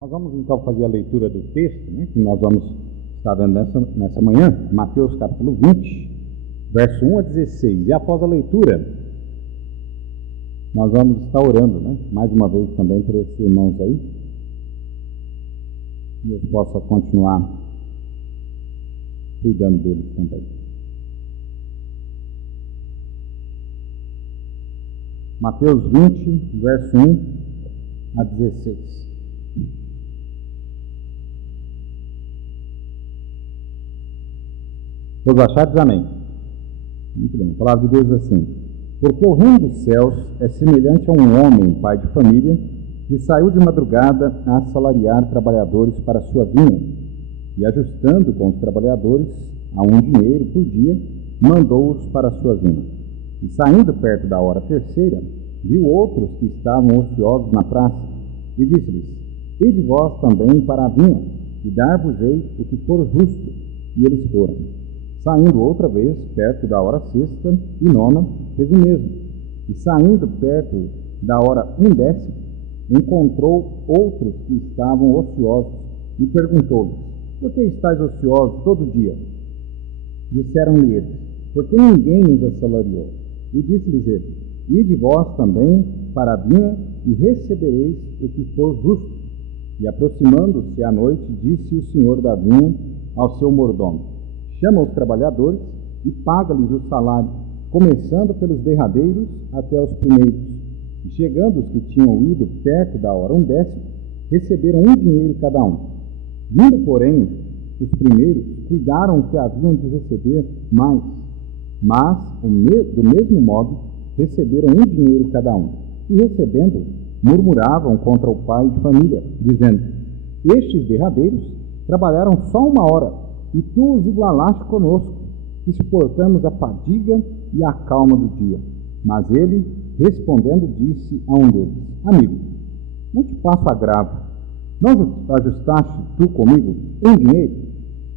Nós vamos então fazer a leitura do texto, né, que nós vamos estar vendo nessa manhã, Mateus capítulo 20, verso 1 a 16. E após a leitura, nós vamos estar orando, né, mais uma vez também por esses irmãos aí, que Deus possa continuar cuidando deles também. Mateus 20, verso 1 a 16. Todos achados? Amém. Muito bem. A palavra de Deus diz assim: porque o reino dos céus é semelhante a um homem, pai de família, que saiu de madrugada a assalariar trabalhadores para sua vinha, e ajustando com os trabalhadores a um dinheiro por dia, mandou-os para a sua vinha. E saindo perto da hora terceira, viu outros que estavam ociosos na praça, e disse-lhes: ide vós também para a vinha, e dar-vos-ei o que for justo. E eles foram. Saindo outra vez, perto da hora sexta e nona, fez o mesmo. E saindo perto da hora 1:10, encontrou outros que estavam ociosos e perguntou-lhes: por que estáis ociosos todo dia? Disseram-lhe eles: porque ninguém nos assalariou. E disse-lhes ele: ide vós também para a vinha e recebereis o que for justo. E aproximando-se à noite, disse o senhor da vinha ao seu mordomo: chama os trabalhadores e paga-lhes o salário, começando pelos derradeiros até os primeiros. E chegando os que tinham ido perto da hora 1:10, receberam um dinheiro cada um. Vindo, porém, os primeiros, cuidaram que haviam de receber mais, mas, do mesmo modo, receberam um dinheiro cada um. E recebendo, murmuravam contra o pai de família, dizendo: estes derradeiros trabalharam só 1 hora, e tu os igualaste conosco, que suportamos a fadiga e a calma do dia. Mas ele, respondendo, disse a um deles: amigo, não te faço agravo. Não ajustaste tu comigo um dinheiro?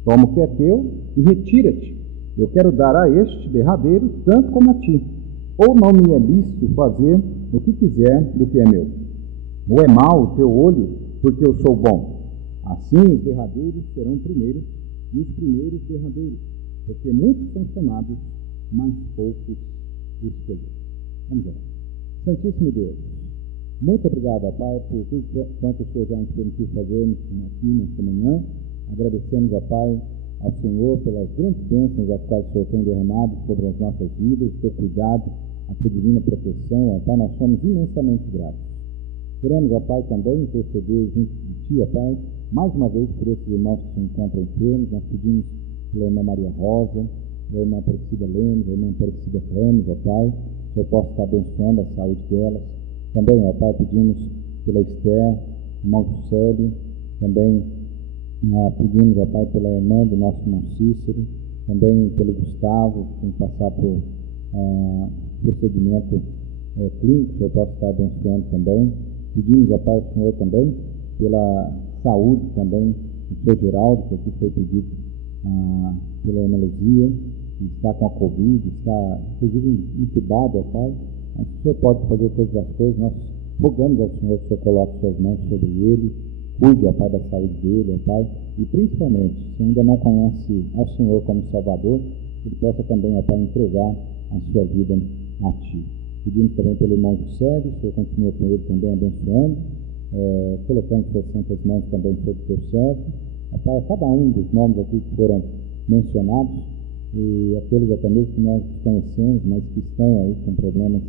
Toma o que é teu e retira-te. Eu quero dar a este derradeiro tanto como a ti. Ou não me é lícito fazer o que quiser do que é meu? Ou é mau o teu olho, porque eu sou bom? Assim os derradeiros serão primeiros, e os primeiros derradeiros, porque muitos são chamados, mas poucos escolhidos. Vamos lá. Santíssimo Deus, muito obrigado, ó Pai, por tudo quanto o Senhor já nos permitiu fazer aqui nesta manhã. Agradecemos, ó Pai, ao Senhor pelas grandes bênçãos as quais o Senhor tem derramado sobre as nossas vidas, o seu cuidado, a tua divina proteção. Ó Pai, nós somos imensamente gratos. Queremos, ó Pai, também interceder junto de Ti, ó Pai, mais uma vez por esses irmãos que se encontram enfermos. Nós pedimos pela irmã Maria Rosa, pela irmã Aparecida Lemos, pela irmã Aparecida Ramos, ó Pai, que o Senhor possa estar abençoando a saúde delas. Também, ó Pai, pedimos pela Esther, irmão Juscelio, também pedimos, ó Pai, pela irmã do nosso irmão Cícero, também pelo Gustavo, que tem que passar por procedimento clínico, que o Senhor possa estar abençoando também. Pedimos, ó Pai, ao Senhor também pela saúde também do Sr. Geraldo, que aqui foi pedido pela irmã Luzia, que está com a Covid, está inclusive entubado, ó Pai. Mas o Senhor pode fazer todas as coisas. Nós rogamos ao Senhor que o Senhor coloque suas mãos sobre ele, cuide, ó Pai, da saúde dele, ó Pai, e principalmente, se ainda não conhece ao Senhor como Salvador, que ele possa também, ó Pai, entregar a sua vida a Ti. Pedimos também pelo irmão do Sérgio, o Senhor continua com ele também abençoando, colocando suas santas mãos também sobre o teu servo. Pai, a cada um dos nomes aqui que foram mencionados, e aqueles até mesmo que nós conhecemos, mas que estão aí com problemas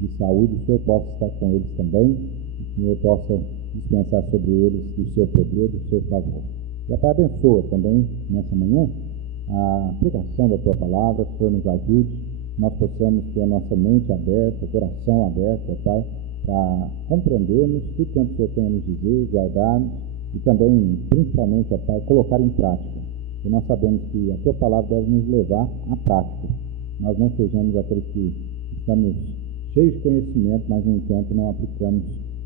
de saúde, o Senhor possa estar com eles também, o Senhor possa dispensar sobre eles do seu poder, do seu favor. E, Pai, abençoa também nessa manhã a pregação da Tua palavra. O Senhor nos ajude, nós possamos ter a nossa mente aberta, o coração aberto, Pai, para compreendermos tudo quanto o Senhor tem a nos dizer, guardarmos e também, principalmente, ó Pai, colocar em prática. E nós sabemos que a Tua palavra deve nos levar à prática. Nós não sejamos aqueles que estamos cheios de conhecimento, mas, no entanto, não aplicamos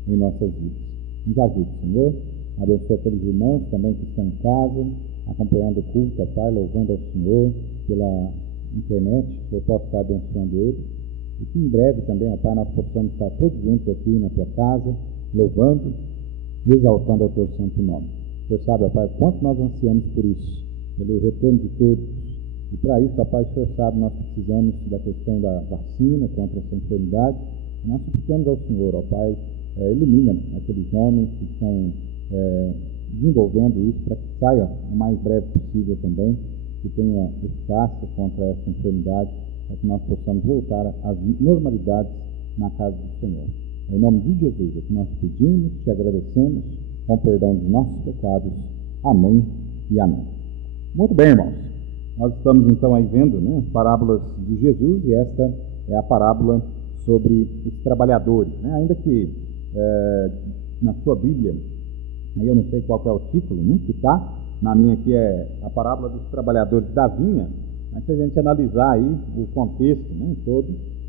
em nossas vidas. Nos ajude, Senhor. Abençoa aqueles irmãos também que estão em casa, acompanhando o culto, ó Pai, louvando ao Senhor pela internet. Que o Senhor possa estar abençoando eles. E que em breve também, ó Pai, nós possamos estar todos juntos aqui na Tua casa, louvando exaltando ao teu santo nome. O Senhor sabe, ó Pai, quanto nós ansiamos por isso, pelo retorno de todos. E para isso, ó Pai, o Senhor sabe, nós precisamos da questão da vacina contra essa enfermidade. Nós suplicamos ao Senhor, ó Pai, ilumina aqueles homens que estão desenvolvendo isso para que saia o mais breve possível também, que tenha eficácia contra essa enfermidade, para que nós possamos voltar às normalidades na casa do Senhor. Em nome de Jesus é que nós pedimos, te agradecemos, com perdão dos nossos pecados. Amém e amém. Muito bem, irmãos. Nós estamos então aí vendo, né, as parábolas de Jesus, e esta é a parábola sobre os trabalhadores, né? Ainda que na sua Bíblia, aí eu não sei qual que é o título, né, que está, na minha aqui é a parábola dos trabalhadores da vinha, mas se a gente analisar aí o contexto, né, todo,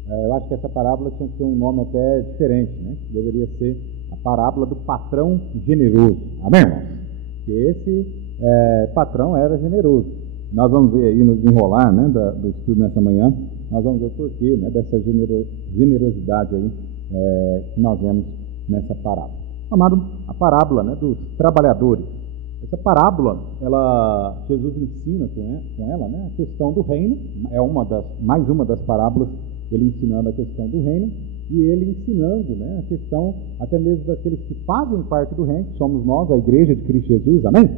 eu acho que essa parábola tinha que ter um nome até diferente, né, que deveria ser a parábola do patrão generoso. Amém, irmãos? Que esse patrão era generoso. Nós vamos ver aí no desenrolar, né, do estudo nessa manhã, nós vamos ver o porquê, né, dessa generosidade aí que nós vemos nessa parábola. Chamada a parábola, né, dos trabalhadores. Essa parábola, Jesus ensina com ela, né, a questão do reino. É mais uma das parábolas, ele ensinando a questão do reino, e ele ensinando, né, a questão até mesmo daqueles que fazem parte do reino, que somos nós, a igreja de Cristo Jesus, amém?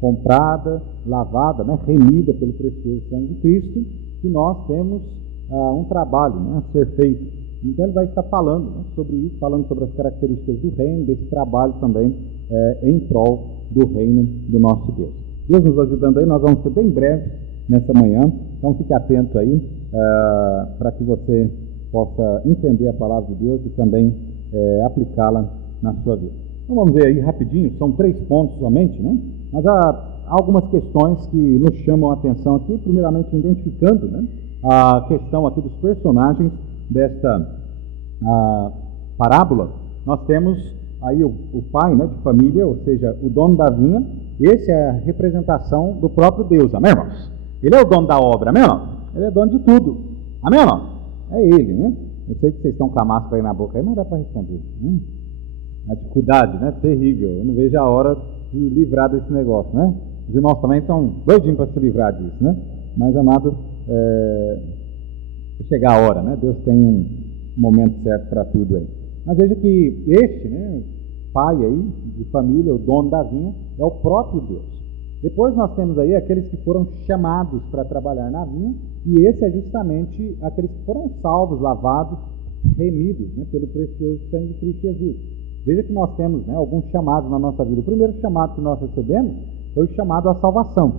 Comprada, lavada, né, remida pelo precioso sangue de Cristo, que nós temos um trabalho, né, a ser feito. Então ele vai estar falando, né, sobre isso, falando sobre as características do reino, desse trabalho também em prol do reino do nosso Deus. Deus nos ajudando aí, nós vamos ser bem breves nessa manhã, então fique atento aí para que você possa entender a palavra de Deus e também aplicá-la na sua vida. Então vamos ver aí rapidinho, são 3 pontos somente, né? Mas há algumas questões que nos chamam a atenção aqui, primeiramente identificando, né, a questão aqui dos personagens desta parábola. Nós temos aí o pai, né, de família, ou seja, o dono da vinha. Esse é a representação do próprio Deus, amém, irmãos? Ele é o dono da obra, amém, irmão? Ele é dono de tudo, amém, irmão? É ele, né? Eu sei que vocês estão com a máscara aí na boca, aí, mas dá para responder. A dificuldade, né? Terrível. Eu não vejo a hora de livrar desse negócio, né? Os irmãos também estão doidinhos para se livrar disso, né? Mas, amado, chegar a hora, né? Deus tem um momento certo para tudo aí. Mas veja que este, né, pai aí, de família, o dono da vinha, é o próprio Deus. Depois nós temos aí aqueles que foram chamados para trabalhar na vinha, e esse é justamente aqueles que foram salvos, lavados, remidos, né, pelo precioso sangue de Cristo Jesus. Veja que nós temos, né, alguns chamados na nossa vida. O primeiro chamado que nós recebemos foi o chamado à salvação.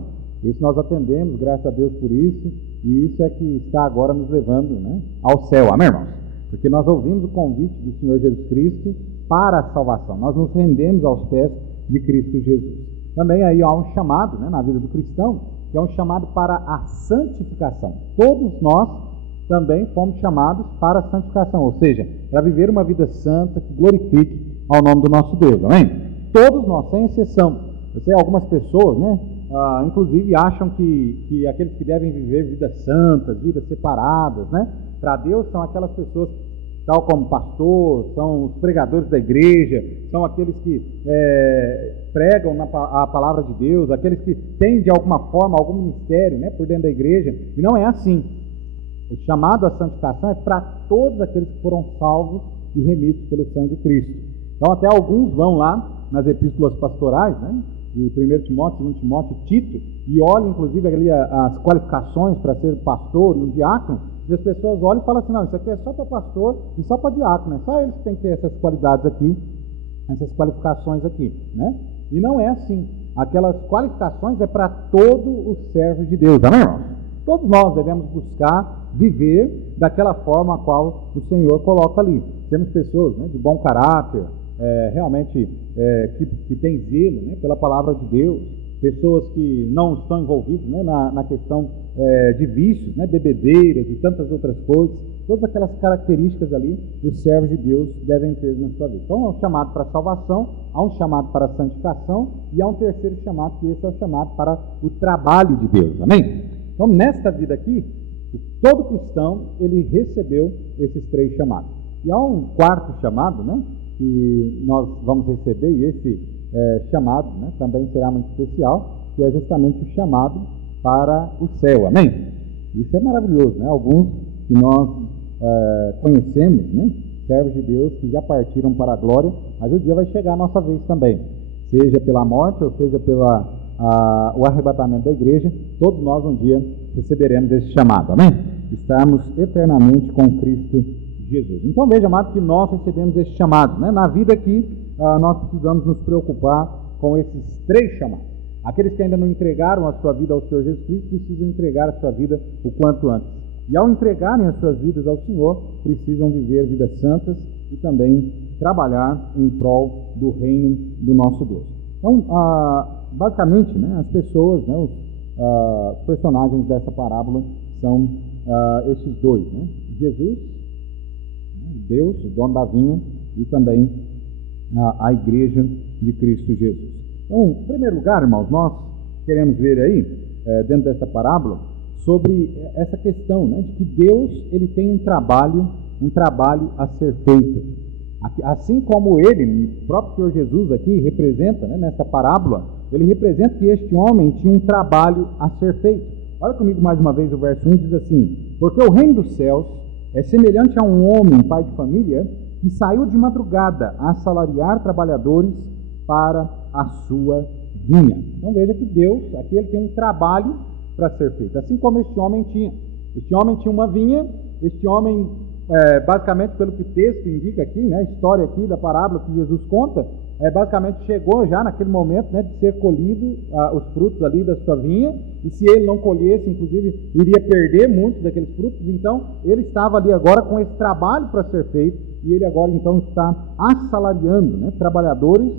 Isso nós atendemos, graças a Deus por isso, e isso é que está agora nos levando, né, ao céu, amém, irmãos? Porque nós ouvimos o convite do Senhor Jesus Cristo para a salvação. Nós nos rendemos aos pés de Cristo Jesus. Também aí há um chamado, né, na vida do cristão, que é um chamado para a santificação. Todos nós também fomos chamados para a santificação, ou seja, para viver uma vida santa que glorifique ao nome do nosso Deus, amém? Todos nós, sem exceção. Eu sei, algumas pessoas, né, inclusive acham que aqueles que devem viver vidas santas, vidas separadas, né, para Deus são aquelas pessoas, tal como pastor, são os pregadores da igreja, são aqueles que pregam a palavra de Deus, aqueles que têm de alguma forma algum ministério, né, por dentro da igreja, e não é assim. O chamado à santificação é para todos aqueles que foram salvos e remidos pelo sangue de Cristo. Então até alguns vão lá nas epístolas pastorais, né, de 1 Timóteo, 2 Timóteo e Tito, e olham inclusive ali as qualificações para ser pastor e um diácono, e as pessoas olham e falam assim, não, isso aqui é só para pastor e só para diácono, é só eles que têm que ter essas qualidades aqui, essas qualificações aqui, né? E não é assim. Aquelas qualificações é para todo o servo de Deus, amém, irmão? Todos nós devemos buscar viver daquela forma a qual o Senhor coloca ali. Temos pessoas, né, de bom caráter, realmente que têm zelo, né, pela palavra de Deus, pessoas que não estão envolvidas, né, na questão de vícios, né, bebedeiras e tantas outras coisas. Todas aquelas características ali os servos de Deus devem ter na sua vida. Então há um chamado para a salvação, há um chamado para a santificação e há um terceiro chamado, que esse é o chamado para o trabalho de Deus, amém? Então nesta vida aqui, todo cristão ele recebeu esses 3 chamados. E há um quarto chamado, né, que nós vamos receber, e esse chamado, né, também será muito especial, que é justamente o chamado para o céu, amém? Isso é maravilhoso, né? Alguns que nós conhecemos, né, servos de Deus que já partiram para a glória, mas o dia vai chegar a nossa vez também, seja pela morte ou seja o arrebatamento da igreja, todos nós um dia receberemos esse chamado, amém? Estarmos eternamente com Cristo Jesus. Então veja, amado, que nós recebemos esse chamado, né? Na vida aqui, nós precisamos nos preocupar com esses 3 chamados. Aqueles que ainda não entregaram a sua vida ao Senhor Jesus Cristo precisam entregar a sua vida o quanto antes. E ao entregarem as suas vidas ao Senhor, precisam viver vidas santas e também trabalhar em prol do reino do nosso Deus. Então, basicamente, né, as pessoas, né, os personagens dessa parábola são esses 2, né? Jesus, Deus, o dono da vinha, e também a igreja de Cristo Jesus. Então, em primeiro lugar, irmãos, nós queremos ver aí, dentro dessa parábola, sobre essa questão, né, de que Deus ele tem um trabalho a ser feito. Assim como ele, o próprio Senhor Jesus aqui representa, né, nessa parábola, ele representa que este homem tinha um trabalho a ser feito. Olha comigo mais uma vez o verso 1, diz assim: porque o reino dos céus é semelhante a um homem, pai de família, que saiu de madrugada a assalariar trabalhadores para a sua vinha. Então veja que Deus, aqui ele tem um trabalho para ser feito, assim como este homem tinha. Este homem tinha uma vinha, este homem, basicamente pelo que o texto indica aqui, né, a história aqui da parábola que Jesus conta, basicamente chegou já naquele momento, né, de ser colhido os frutos ali da sua vinha, e se ele não colhesse, inclusive, iria perder muitos daqueles frutos. Então ele estava ali agora com esse trabalho para ser feito, e ele agora então está assalariando, né, trabalhadores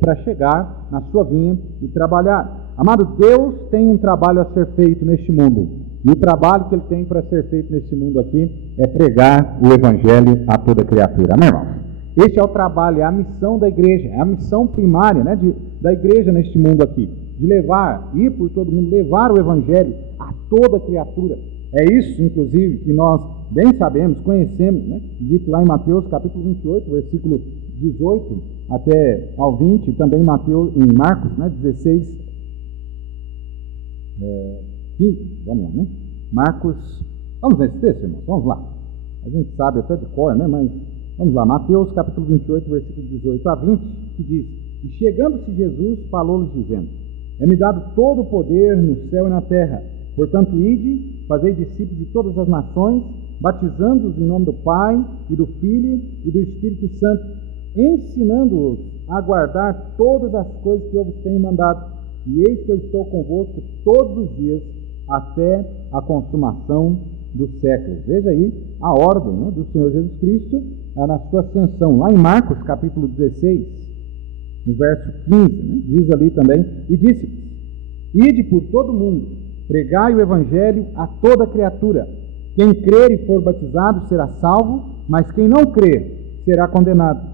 para chegar na sua vinha e trabalhar. Amado, Deus tem um trabalho a ser feito neste mundo, e o trabalho que ele tem para ser feito neste mundo aqui é pregar o evangelho a toda criatura, amém, irmão? Este é o trabalho, é a missão da igreja, é a missão primária, né, da igreja neste mundo aqui, de ir por todo mundo, levar o evangelho a toda criatura. É isso, inclusive, que nós bem sabemos, conhecemos, né, dito lá em Mateus capítulo 28, versículo 18 até ao 20, e também em Marcos, né, 16, 15, vamos lá, né? Marcos, vamos nesse texto, irmãos, vamos lá. A gente sabe até de cor, né, mas vamos lá, Mateus capítulo 28, versículo 18 a 20, que diz: e chegando-se Jesus, falou-lhes dizendo: é-me dado todo o poder no céu e na terra, portanto ide, fazei discípulos de todas as nações, batizando-os em nome do Pai, e do Filho, e do Espírito Santo, ensinando-os a guardar todas as coisas que eu vos tenho mandado, e eis que eu estou convosco todos os dias, até a consumação dos séculos. Veja aí a ordem, né, do Senhor Jesus Cristo na sua ascensão. Lá em Marcos capítulo 16, no verso 15, né, diz ali também: e disse-lhes: ide por todo o mundo, pregai o evangelho a toda criatura. Quem crer e for batizado será salvo, mas quem não crer será condenado.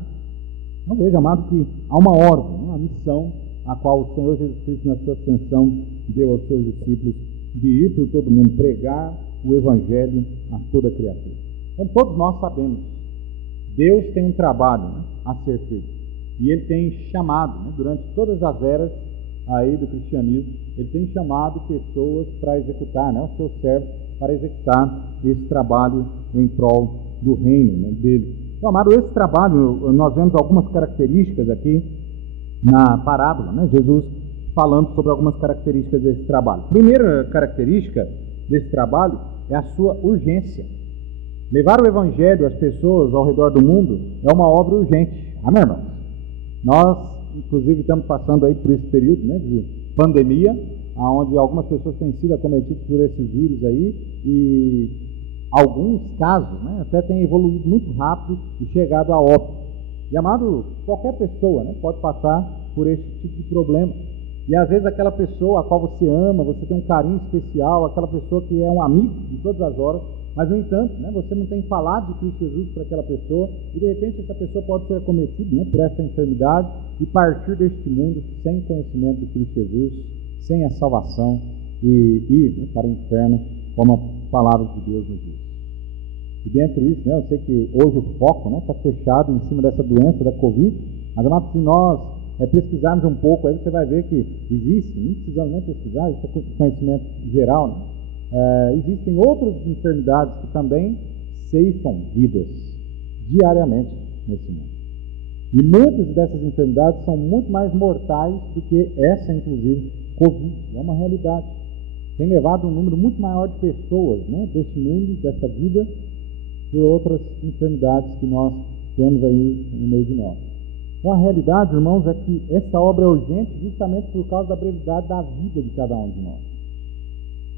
Então veja, amado, que há uma ordem, uma missão a qual o Senhor Jesus Cristo na sua ascensão deu aos seus discípulos, de ir por todo mundo, pregar o evangelho a toda criatura. Então todos nós sabemos, Deus tem um trabalho, né, a ser feito, e Ele tem chamado, né, durante todas as eras aí do cristianismo, Ele tem chamado pessoas para executar, né, os seus servos, para executar esse trabalho em prol do reino, né, dele. Então, amado, esse trabalho, nós vemos algumas características aqui na parábola, né, Jesus falando sobre algumas características desse trabalho. Primeira característica desse trabalho é a sua urgência. Levar o evangelho às pessoas ao redor do mundo é uma obra urgente. Amém, irmãos? Nós, inclusive, estamos passando aí por esse período, né, de pandemia, onde algumas pessoas têm sido acometidas por esse vírus aí, e alguns casos, né, até têm evoluído muito rápido e chegado a óbito. E, amado, qualquer pessoa, né, pode passar por esse tipo de problema. E às vezes aquela pessoa a qual você ama, você tem um carinho especial, aquela pessoa que é um amigo de todas as horas, mas no entanto, né, você não tem falado de Cristo Jesus para aquela pessoa, e de repente essa pessoa pode ser acometida, né, por essa enfermidade e partir deste mundo sem conhecimento de Cristo Jesus, sem a salvação, e ir, né, para o inferno, como a palavra de Deus nos diz. E dentro disso, né, eu sei que hoje o foco está fechado em cima dessa doença da Covid, mas, amado, se nós pesquisarmos um pouco, aí você vai ver que existe, não precisamos nem pesquisar, isso é conhecimento geral, né? Existem outras enfermidades que também ceifam vidas diariamente nesse mundo. E muitas dessas enfermidades são muito mais mortais do que essa, inclusive, Covid. É uma realidade. Tem levado um número muito maior de pessoas, né, deste mundo, dessa vida, por outras enfermidades que nós temos aí no meio de nós. Então, a realidade, irmãos, é que essa obra é urgente justamente por causa da brevidade da vida de cada um de nós.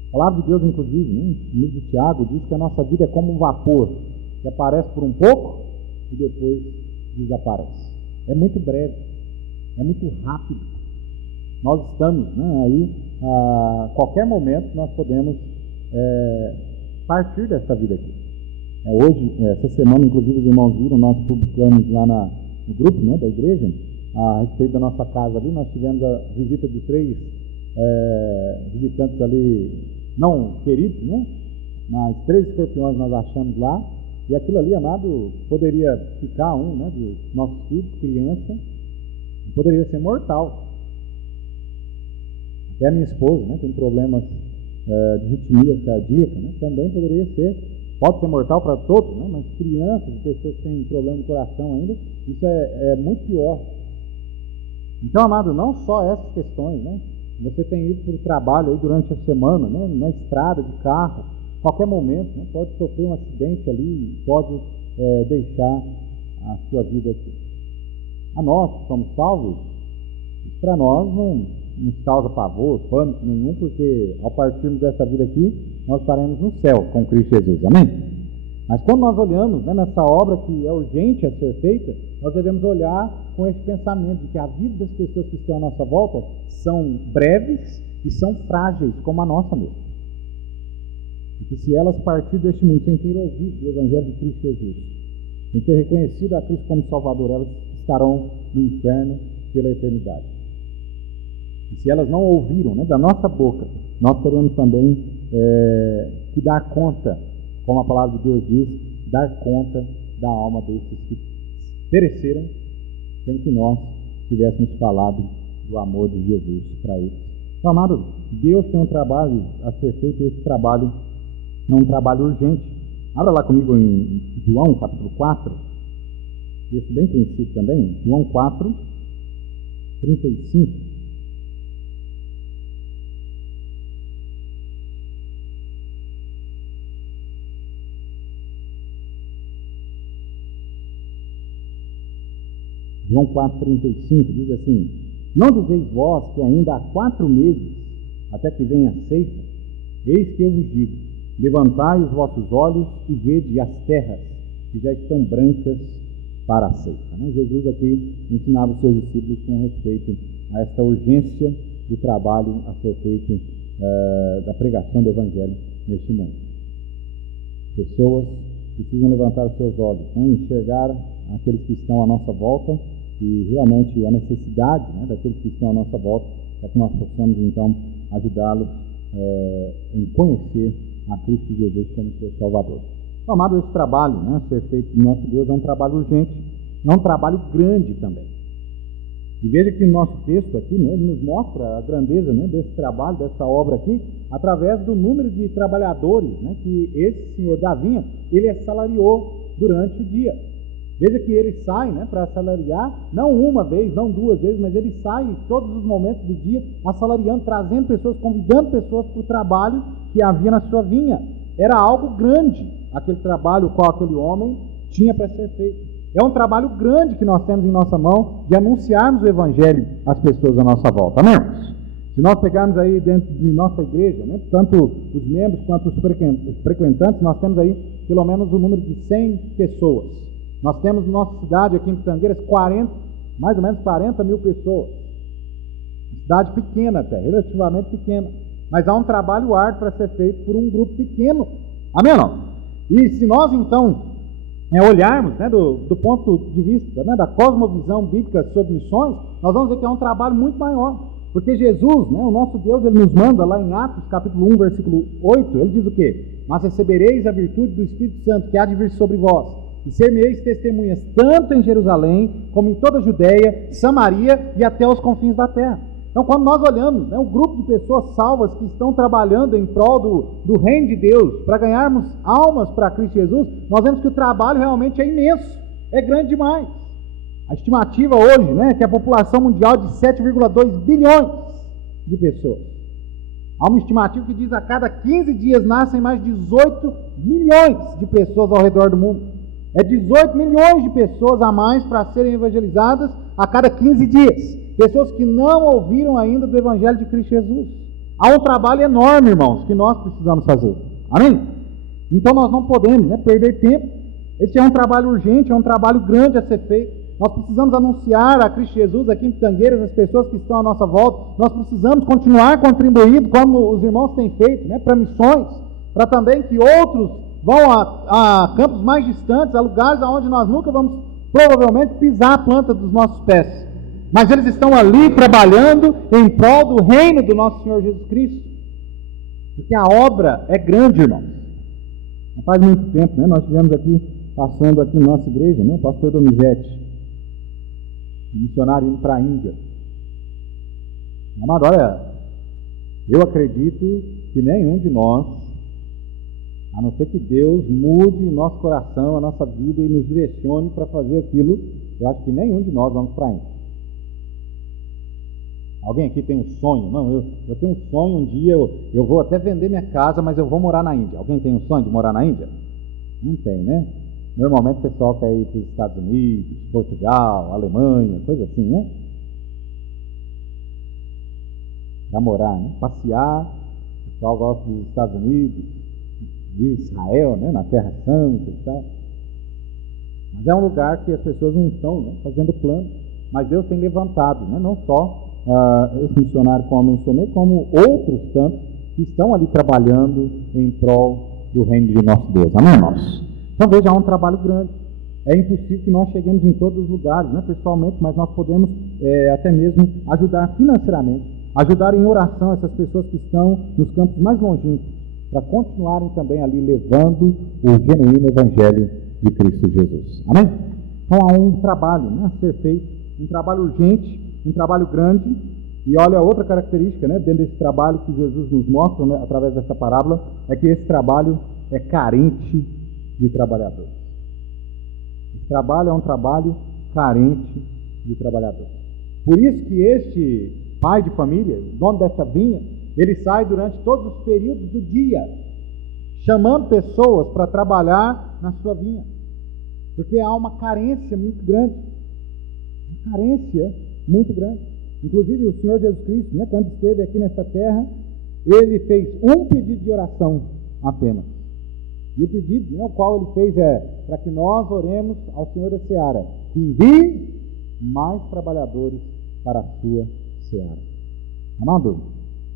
A palavra de Deus, inclusive, né, no livro de Tiago, diz que a nossa vida é como um vapor, que aparece por um pouco e depois desaparece. É muito breve, é muito rápido. Nós estamos, né, aí, a qualquer momento nós podemos partir dessa vida aqui. Hoje, essa semana, inclusive, os irmãos viram, nós publicamos lá no grupo, né, da igreja, a respeito da nossa casa ali, nós tivemos a visita de 3 visitantes ali, não queridos, né, mas 3 escorpiões nós achamos lá, e aquilo ali, amado, poderia ficar né, dos nossos filhos, criança, poderia ser mortal. Até a minha esposa, né, tem problemas de arritmia cardíaca, né, também poderia ser, pode ser mortal para todos, né, mas crianças, pessoas que têm problema no coração ainda, isso é muito pior. Então, amado, não só essas questões, né, você tem ido para o trabalho aí durante a semana, né, na estrada, de carro, qualquer momento, né, pode sofrer um acidente ali, pode deixar a sua vida aqui. A nós que somos salvos, para nós não nos causa pavor, pânico nenhum, porque ao partirmos dessa vida aqui, nós estaremos no céu com Cristo Jesus, amém? Mas quando nós olhamos, né, nessa obra que é urgente a ser feita, nós devemos olhar com esse pensamento de que a vida das pessoas que estão à nossa volta são breves e são frágeis, como a nossa mesmo. E que se elas partir deste mundo sem ter ouvido o Evangelho de Cristo Jesus, sem ter reconhecido a Cristo como Salvador, elas estarão no inferno pela eternidade. E se elas não ouviram, né, da nossa boca, nós teremos também que dar conta, como a palavra de Deus diz, dar conta da alma desses que pereceram, sem que nós tivéssemos falado do amor de Jesus para eles. Então, amado, Deus tem um trabalho a ser feito, e esse trabalho é um trabalho urgente. Abra lá comigo em João, capítulo 4, texto bem conhecido também, João 4, 35. João 4,35 diz assim: não dizeis vós que ainda há 4 meses, até que venha a ceifa? Eis que eu vos digo, levantai os vossos olhos e vede as terras, que já estão brancas para a ceifa. Jesus aqui ensinava os seus discípulos com respeito a esta urgência do trabalho a ser feito da pregação do Evangelho neste mundo. Pessoas precisam levantar os seus olhos, enxergar aqueles que estão à nossa volta e realmente a necessidade, né, daqueles que estão à nossa volta, para que nós possamos então ajudá-los em conhecer a Cristo Jesus como seu Salvador. Então, amado, esse trabalho, né, a ser feito do nosso Deus é um trabalho urgente, é um trabalho grande também. E veja que o nosso texto aqui, né, ele nos mostra a grandeza, né, desse trabalho, dessa obra aqui, através do número de trabalhadores, né, que esse senhor Davinha, ele assalariou durante o dia. Veja que ele sai, né, para assalariar, não uma vez, não 2 vezes, mas ele sai em todos os momentos do dia, assalariando, trazendo pessoas, convidando pessoas para o trabalho que havia na sua vinha. Era algo grande, aquele trabalho qual aquele homem tinha para ser feito. É um trabalho grande que nós temos em nossa mão de anunciarmos o Evangelho às pessoas à nossa volta. Amém? Se nós pegarmos aí dentro de nossa igreja, né, tanto os membros quanto os frequentantes, nós temos aí pelo menos o número de 100 pessoas. Nós temos na nossa cidade, aqui em Pitangueiras, mais ou menos 40 mil pessoas. Cidade pequena até, relativamente pequena. Mas há um trabalho árduo para ser feito por um grupo pequeno. Amém ou não? E se nós, então, olharmos, né, do ponto de vista, né, da cosmovisão bíblica sobre missões, nós vamos ver que é um trabalho muito maior. Porque Jesus, né, o nosso Deus, ele nos manda lá em Atos, capítulo 1, versículo 8, ele diz o quê? Mas recebereis a virtude do Espírito Santo, que há de vir sobre vós. e ser-me-eis testemunhas tanto em Jerusalém, como em toda a Judéia, Samaria e até os confins da terra. Então, quando nós olhamos, o grupo de pessoas salvas que estão trabalhando em prol do reino de Deus, para ganharmos almas para Cristo Jesus, nós vemos que o trabalho realmente é imenso, é grande demais. A estimativa hoje, é que a população mundial é de 7,2 bilhões de pessoas. Há uma estimativa que diz que a cada 15 dias nascem mais 18 milhões de pessoas ao redor do mundo. É 18 milhões de pessoas a mais para serem evangelizadas a cada 15 dias. Pessoas que não ouviram ainda do Evangelho de Cristo Jesus. Há um trabalho enorme, irmãos, que nós precisamos fazer. Amém? Então nós não podemos perder tempo. Esse é um trabalho urgente, é um trabalho grande a ser feito. Nós precisamos anunciar a Cristo Jesus aqui em Pitangueiras, as pessoas que estão à nossa volta. Nós precisamos continuar contribuindo, como os irmãos têm feito, para missões, para também que outros vão a campos mais distantes, a lugares onde nós nunca vamos, provavelmente, pisar a planta dos nossos pés. Mas eles estão ali trabalhando em prol do reino do nosso Senhor Jesus Cristo. Porque a obra é grande, irmãos. Não faz muito tempo, nós tivemos aqui, passando aqui na nossa igreja, o pastor Donizete, missionário indo para a Índia. Amado, olha, eu acredito que nenhum de nós, a não ser que Deus mude nosso coração, a nossa vida e nos direcione para fazer aquilo, eu acho que nenhum de nós vamos para a Índia. Alguém aqui tem um sonho? Não, eu tenho um sonho, um dia eu vou até vender minha casa, mas eu vou morar na Índia. Alguém tem um sonho de morar na Índia? Não tem, né? Normalmente o pessoal quer ir para os Estados Unidos, Portugal, Alemanha, coisa assim, para morar, passear. O pessoal gosta dos Estados Unidos, de Israel, na Terra Santa e tal. Mas é um lugar que as pessoas não estão fazendo plano. Mas Deus tem levantado, não só esse missionário como eu mencionei, como outros tantos que estão ali trabalhando em prol do reino de nosso Deus. Amém, irmãos? Então veja, há um trabalho grande. É impossível que nós cheguemos em todos os lugares, pessoalmente, mas nós podemos até mesmo ajudar financeiramente, ajudar em oração essas pessoas que estão nos campos mais longínquos, para continuarem também ali levando o genuíno Evangelho de Cristo Jesus. Amém? Então há um trabalho a ser feito, um trabalho urgente, um trabalho grande. E olha, outra característica dentro desse trabalho que Jesus nos mostra através dessa parábola, é que esse trabalho é carente de trabalhadores. Esse trabalho é um trabalho carente de trabalhadores. Por isso que este pai de família, dono dessa vinha, ele sai durante todos os períodos do dia, chamando pessoas para trabalhar na sua vinha. Porque há uma carência muito grande. Uma carência muito grande. Inclusive o Senhor Jesus Cristo, quando esteve aqui nessa terra, ele fez um pedido de oração apenas. E o pedido, o qual ele fez é para que nós oremos ao Senhor da Seara, que envie mais trabalhadores para a sua seara. Amado,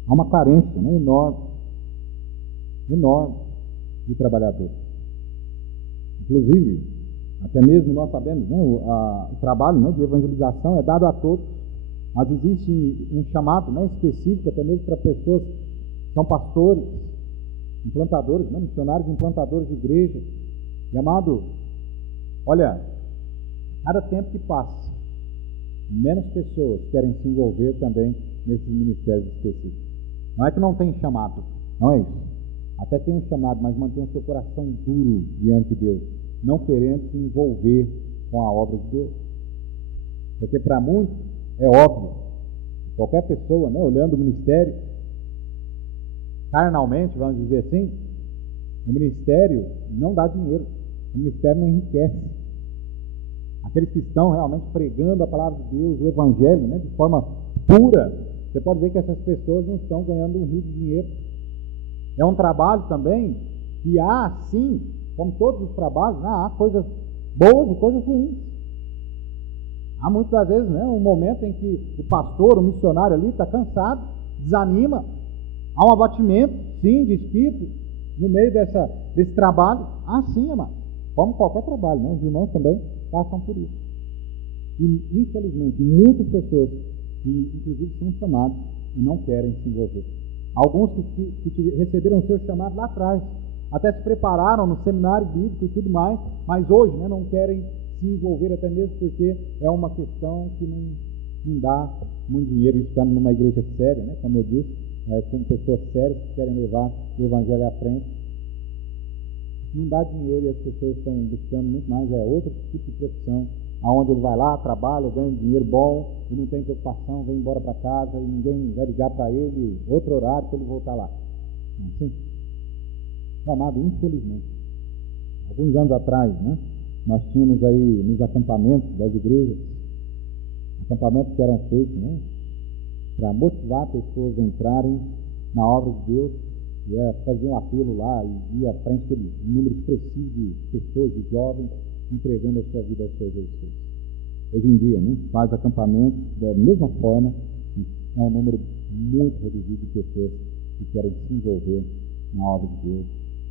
há uma carência enorme de trabalhadores. Inclusive, até mesmo nós sabemos, o trabalho de evangelização é dado a todos, mas existe um chamado específico, até mesmo para pessoas que são pastores, implantadores, missionários implantadores de igreja. E, amado, olha, cada tempo que passa, menos pessoas querem se envolver também nesses ministérios específicos. Não é que não tem chamado, não é isso. Até tem um chamado, mas mantém o seu coração duro diante de Deus, não querendo se envolver com a obra de Deus. Porque para muitos é óbvio, qualquer pessoa, olhando o ministério, carnalmente, vamos dizer assim, o ministério não dá dinheiro, o ministério não enriquece. Aqueles que estão realmente pregando a palavra de Deus, o Evangelho, de forma pura, você pode ver que essas pessoas não estão ganhando um rio de dinheiro. É um trabalho também que há, sim, como todos os trabalhos, há coisas boas e coisas ruins. Há muitas vezes um momento em que o pastor, o missionário ali está cansado, desanima. Há um abatimento, sim, de espírito no meio desse trabalho. Ah, sim, amado. Como qualquer trabalho, os irmãos também passam por isso. E, infelizmente, muitas pessoas que, inclusive, são chamadas e não querem se envolver. Alguns que receberam o seu chamado lá atrás, até se prepararam no seminário bíblico e tudo mais, mas hoje, né, não querem se envolver, até mesmo porque é uma questão que não dá muito dinheiro, estando numa igreja séria, né, como eu disse, com pessoas sérias que querem levar o evangelho à frente. Não dá dinheiro e as pessoas estão buscando muito mais outro tipo de profissão, aonde ele vai lá, trabalha, ganha um dinheiro bom e não tem preocupação, vem embora para casa e ninguém vai ligar para ele outro horário para ele voltar lá. Não é assim? Amado, infelizmente. Alguns anos atrás, né, nós tínhamos aí nos acampamentos das igrejas, acampamentos que eram feitos, né, para motivar pessoas a entrarem na obra de Deus, e fazer um apelo lá e ir à frente aquele número expressivo de pessoas, de jovens, entregando a sua vida ao Senhor Jesus. Hoje em dia, né, faz acampamento da mesma forma, é um número muito reduzido de pessoas que querem se envolver na obra de Deus,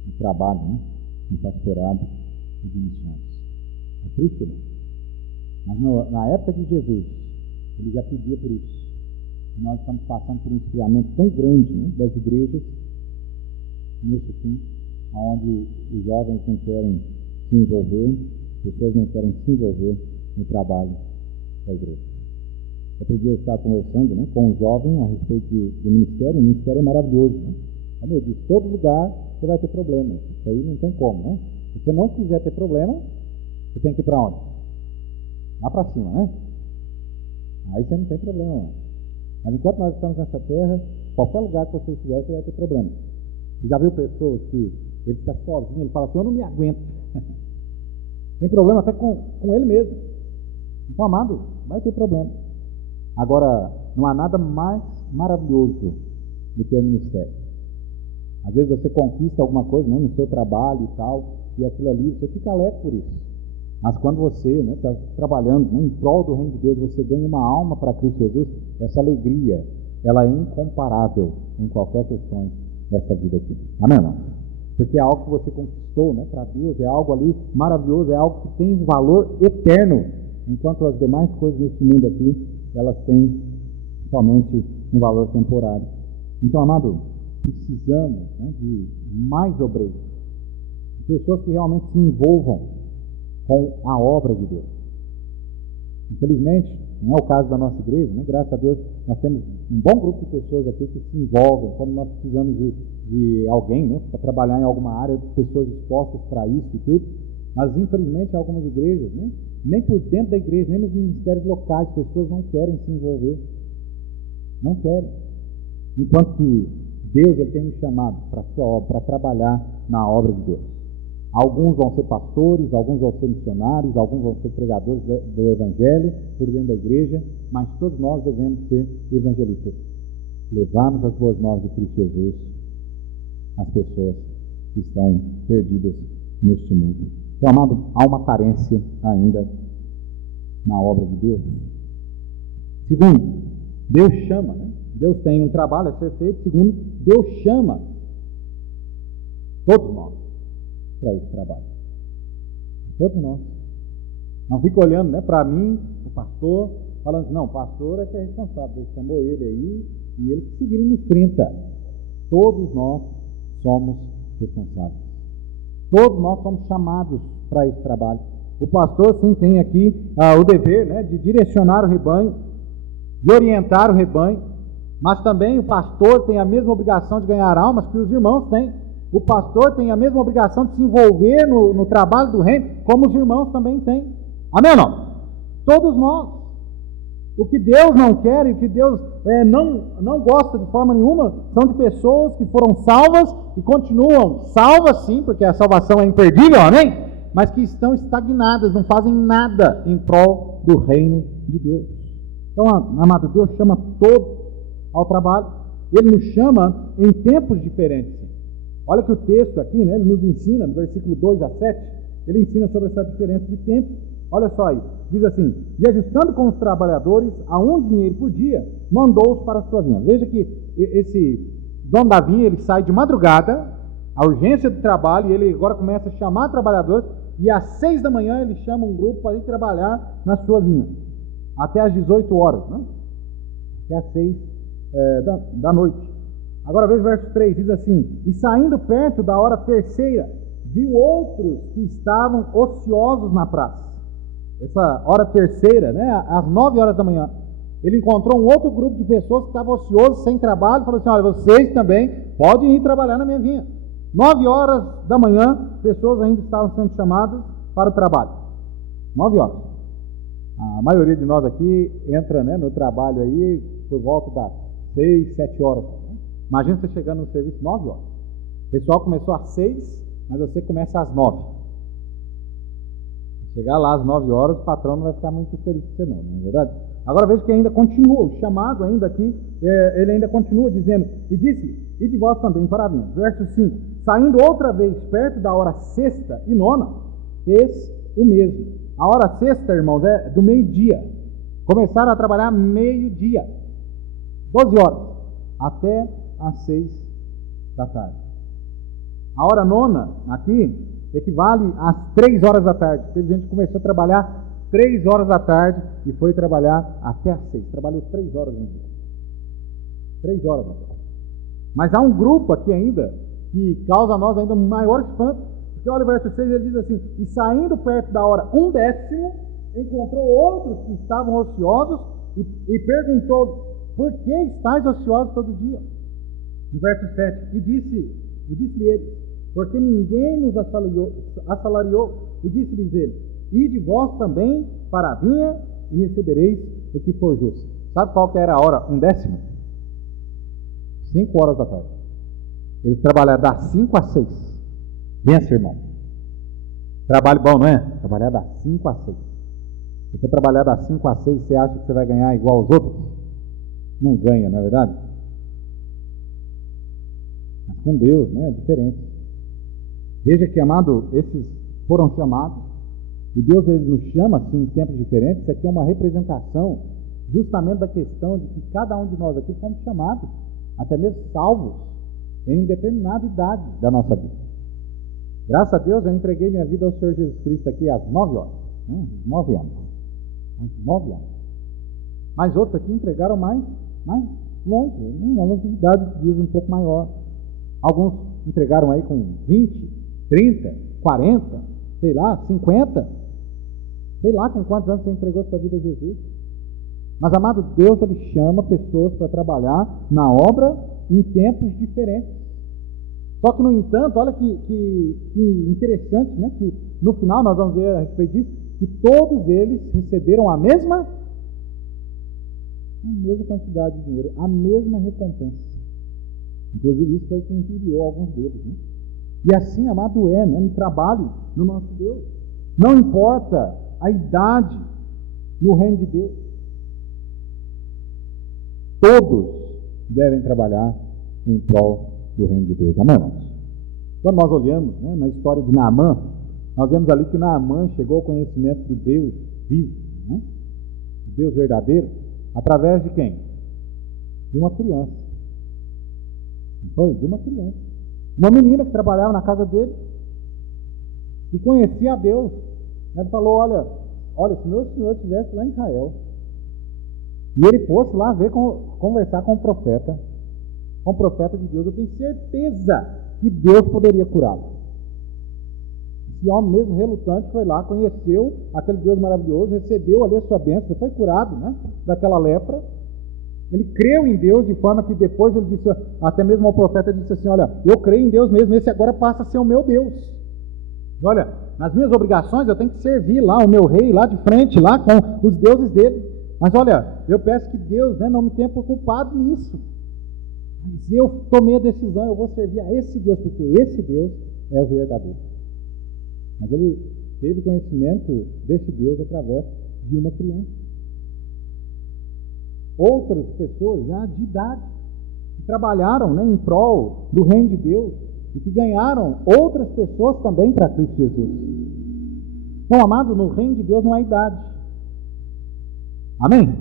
no trabalho, né, no pastorado e de missões. É triste, né? Mas na época de Jesus, ele já pedia por isso. E nós estamos passando por um esfriamento tão grande, né, das igrejas, nesse fim, onde os jovens não querem se envolver, pessoas não querem se envolver no trabalho da igreja. Outro dia eu estava conversando, né, com um jovem a respeito do ministério. O ministério é maravilhoso, né? Como eu disse, todo lugar você vai ter problema. Isso aí não tem como, né? Se você não quiser ter problema, você tem que ir para onde? Lá para cima, né? Aí você não tem problema, não. Mas enquanto nós estamos nessa terra, qualquer lugar que você estiver, você vai ter problema. Você já viu pessoas que ele está sozinho, ele fala assim, eu não me aguento. Tem problema até com ele mesmo. Então, amado, vai ter problema. Agora, não há nada mais maravilhoso do que o ministério. Às vezes você conquista alguma coisa, né, no seu trabalho e tal, e aquilo ali, você fica alegre por isso. Mas quando você está, né, trabalhando, né, em prol do reino de Deus, você ganha uma alma para Cristo Jesus, essa alegria, ela é incomparável em qualquer questão dessa vida aqui. Amém, irmão? Porque é algo que você conquistou, né, para Deus, é algo ali maravilhoso, é algo que tem um valor eterno, enquanto as demais coisas nesse mundo aqui, elas têm somente um valor temporário. Então, amado, precisamos, né, de mais obreiros, de pessoas que realmente se envolvam com a obra de Deus. Infelizmente, não é o caso da nossa igreja, né? Graças a Deus, nós temos um bom grupo de pessoas aqui que se envolvem, quando nós precisamos de alguém, né, para trabalhar em alguma área, pessoas dispostas para isso e tudo. Mas, infelizmente, em algumas igrejas, né, nem por dentro da igreja, nem nos ministérios locais, pessoas não querem se envolver. Não querem. Enquanto que Deus ele tem me chamado para a sua obra, para trabalhar na obra de Deus. Alguns vão ser pastores, alguns vão ser missionários, alguns vão ser pregadores do Evangelho por dentro da igreja, mas todos nós devemos ser evangelistas. Levarmos as boas novas de Cristo Jesus às pessoas que estão perdidas neste mundo. Então, amado, há uma carência ainda na obra de Deus. Segundo, Deus chama, né? Deus tem um trabalho a ser feito. Segundo, Deus chama todos nós para esse trabalho. Todos nós. Não fica olhando, né, para mim, o pastor, falando assim, não, o pastor é que é responsável. Deus chamou ele aí e ele que seguiu nos 30. Todos nós somos responsáveis. Todos nós somos chamados para esse trabalho. O pastor, sim, tem aqui o dever, né, de direcionar o rebanho, de orientar o rebanho, mas também o pastor tem a mesma obrigação de ganhar almas que os irmãos têm. O pastor tem a mesma obrigação de se envolver no trabalho do reino, como os irmãos também têm. Amém ou não? Todos nós. O que Deus não quer e o que Deus não gosta de forma nenhuma são de pessoas que foram salvas e continuam salvas, sim, porque a salvação é imperdível, amém? Mas que estão estagnadas, não fazem nada em prol do reino de Deus. Então, amado, Deus chama todos ao trabalho. Ele nos chama em tempos diferentes. Olha que o texto aqui, né, ele nos ensina, no versículo 2 a 7, ele ensina sobre essa diferença de tempo. Olha só aí, diz assim, e ajustando com os trabalhadores a um dinheiro por dia, mandou-os para a sua vinha. Veja que esse dono da vinha, ele sai de madrugada, a urgência do trabalho, e ele agora começa a chamar trabalhadores, e às 6 da manhã ele chama um grupo para ir trabalhar na sua vinha, até às 18 horas, né? Até às 6 da noite. Agora veja o verso 3, diz assim: e saindo perto da hora terceira, viu outros que estavam ociosos na praça. Essa hora terceira, né, às 9 horas da manhã, ele encontrou um outro grupo de pessoas que estavam ociosos, sem trabalho, e falou assim: olha, vocês também podem ir trabalhar na minha vinha. 9 horas da manhã, pessoas ainda estavam sendo chamadas para o trabalho. 9 horas. A maioria de nós aqui entra, né, no trabalho aí por volta das 6, 7 horas. Imagina você chegando no serviço 9 horas. O pessoal começou às 6, mas você começa às 9. Chegar lá às 9 horas, o patrão não vai ficar muito feliz com você não é verdade? Agora veja que ainda continua, o chamado ainda aqui, ele ainda continua dizendo: e disse, e de vós também para mim. Verso 5, saindo outra vez perto da hora sexta e nona, fez o mesmo. A hora sexta, irmãos, é do meio-dia. Começaram a trabalhar meio-dia, 12 horas, até às 6 da tarde. A hora nona, aqui, equivale às 3 horas da tarde. Teve gente que começou a trabalhar 3 horas da tarde e foi trabalhar até às 6. Trabalhou 3 horas no dia. 3 horas no dia. Mas há um grupo aqui ainda que causa a nós ainda um maior espanto. Porque olha o verso 6, ele diz assim: e saindo perto da hora 1/10, encontrou outros que estavam ociosos e perguntou: por que estáis ociosos todo dia? No verso 7, e disse-lhe ele: porque ninguém nos assalariou, e disse-lhes ele: ide vós também para a vinha e recebereis o que for justo. Sabe qual que era a hora 1/10? 5 horas da tarde. Eles trabalharam das 5 às 6. Benção, irmão. Trabalho bom, não é? Trabalhar das 5 às 6. Se você trabalhar das 5 às 6, você acha que você vai ganhar igual aos outros? Não ganha, não é verdade? Mas com Deus, né, é diferente. Veja que, amado, esses foram chamados, e Deus ele nos chama assim em tempos diferentes. Isso aqui é uma representação justamente da questão de que cada um de nós aqui fomos chamados, até mesmo salvos, em determinada idade da nossa vida. Graças a Deus eu entreguei minha vida ao Senhor Jesus Cristo aqui às 9 horas, 9 anos. 9 anos. Mas outros aqui entregaram mais longe, uma longevidade de dias um pouco maior. Alguns entregaram aí com 20, 30, 40, sei lá, 50. Sei lá com quantos anos você entregou sua vida a Jesus. Mas, amado, Deus ele chama pessoas para trabalhar na obra em tempos diferentes. Só que, no entanto, olha que interessante, né? Que no final nós vamos ver a respeito disso, que todos eles receberam a mesma quantidade de dinheiro, a mesma recompensa. Inclusive isso foi que injuriou alguns deles, né? E assim, amado, né, no trabalho no nosso Deus. Não importa a idade no reino de Deus. Todos devem trabalhar em prol do reino de Deus. Amém, irmãos? Quando nós olhamos, né, na história de Naamã, nós vemos ali que Naamã chegou ao conhecimento do Deus vivo, né? Deus verdadeiro, através de quem? De uma criança. Foi? De uma criança. Uma menina que trabalhava na casa dele e conhecia a Deus. Ele falou: olha, se meu senhor estivesse lá em Israel e ele fosse lá conversar com o profeta de Deus, eu tenho certeza que Deus poderia curá-lo. Esse homem mesmo relutante foi lá, conheceu aquele Deus maravilhoso, recebeu ali a sua bênção, foi curado, né, daquela lepra. Ele creu em Deus de forma que depois ele disse, até mesmo ao profeta disse assim: olha, eu creio em Deus mesmo, esse agora passa a ser o meu Deus. Olha, nas minhas obrigações eu tenho que servir lá o meu rei, lá de frente, lá com os deuses dele. Mas olha, eu peço que Deus, né, não me tenha culpado nisso. Mas eu tomei a decisão, eu vou servir a esse Deus, porque esse Deus é o verdadeiro. Mas ele teve conhecimento desse Deus através de uma criança. Outras pessoas já de idade, que trabalharam, né, em prol do reino de Deus e que ganharam outras pessoas também para Cristo Jesus. Então, amado, no reino de Deus não há idade. Amém?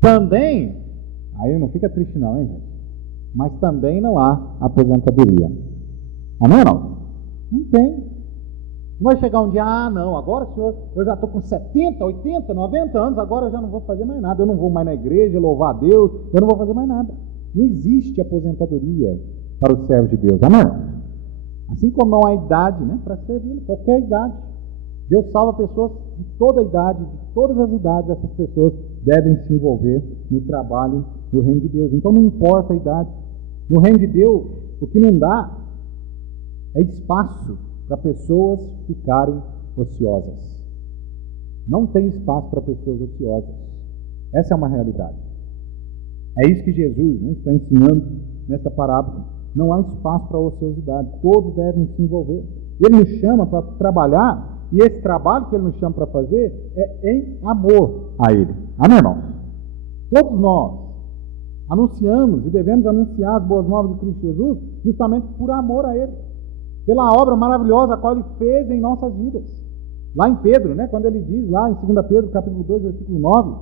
Também, aí não fica triste não, hein, gente? Mas também não há aposentadoria. Amém ou não? Não tem. Não vai chegar um dia, não, agora senhor, eu já estou com 70, 80, 90 anos, agora eu já não vou fazer mais nada, eu não vou mais na igreja louvar a Deus, eu não vou fazer mais nada. Não existe aposentadoria para os servos de Deus. Amém? Assim como não há idade, né, para servir, qualquer idade. Deus salva pessoas de toda a idade, de todas as idades. Essas pessoas devem se envolver no trabalho do reino de Deus. Então não importa a idade. No reino de Deus, o que não dá é espaço para pessoas ficarem ociosas. Não tem espaço para pessoas ociosas. Essa é uma realidade. É isso que Jesus, né, está ensinando nessa parábola. Não há espaço para ociosidade. Todos devem se envolver. Ele nos chama para trabalhar, e esse trabalho que Ele nos chama para fazer é em amor a Ele. Amém, irmão? Todos nós anunciamos e devemos anunciar as boas novas de Cristo Jesus justamente por amor a Ele, pela obra maravilhosa a qual Ele fez em nossas vidas. Lá em Pedro, né, quando ele diz lá em 2 Pedro, capítulo 2, versículo 9,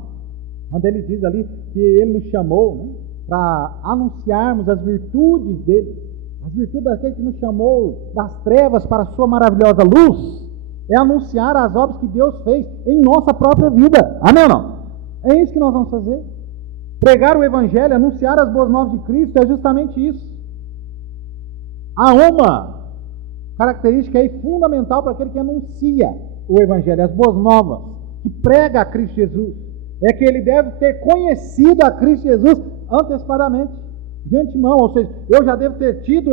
quando ele diz ali que Ele nos chamou, né, para anunciarmos as virtudes dele, as virtudes daquele que nos chamou das trevas para a sua maravilhosa luz, é anunciar as obras que Deus fez em nossa própria vida. Amém ou não? É isso que nós vamos fazer. Pregar o Evangelho, anunciar as boas novas de Cristo é justamente isso. Há uma característica aí fundamental para aquele que anuncia o Evangelho, as boas novas, que prega a Cristo Jesus, é que ele deve ter conhecido a Cristo Jesus antecipadamente, de antemão, ou seja, eu já devo ter tido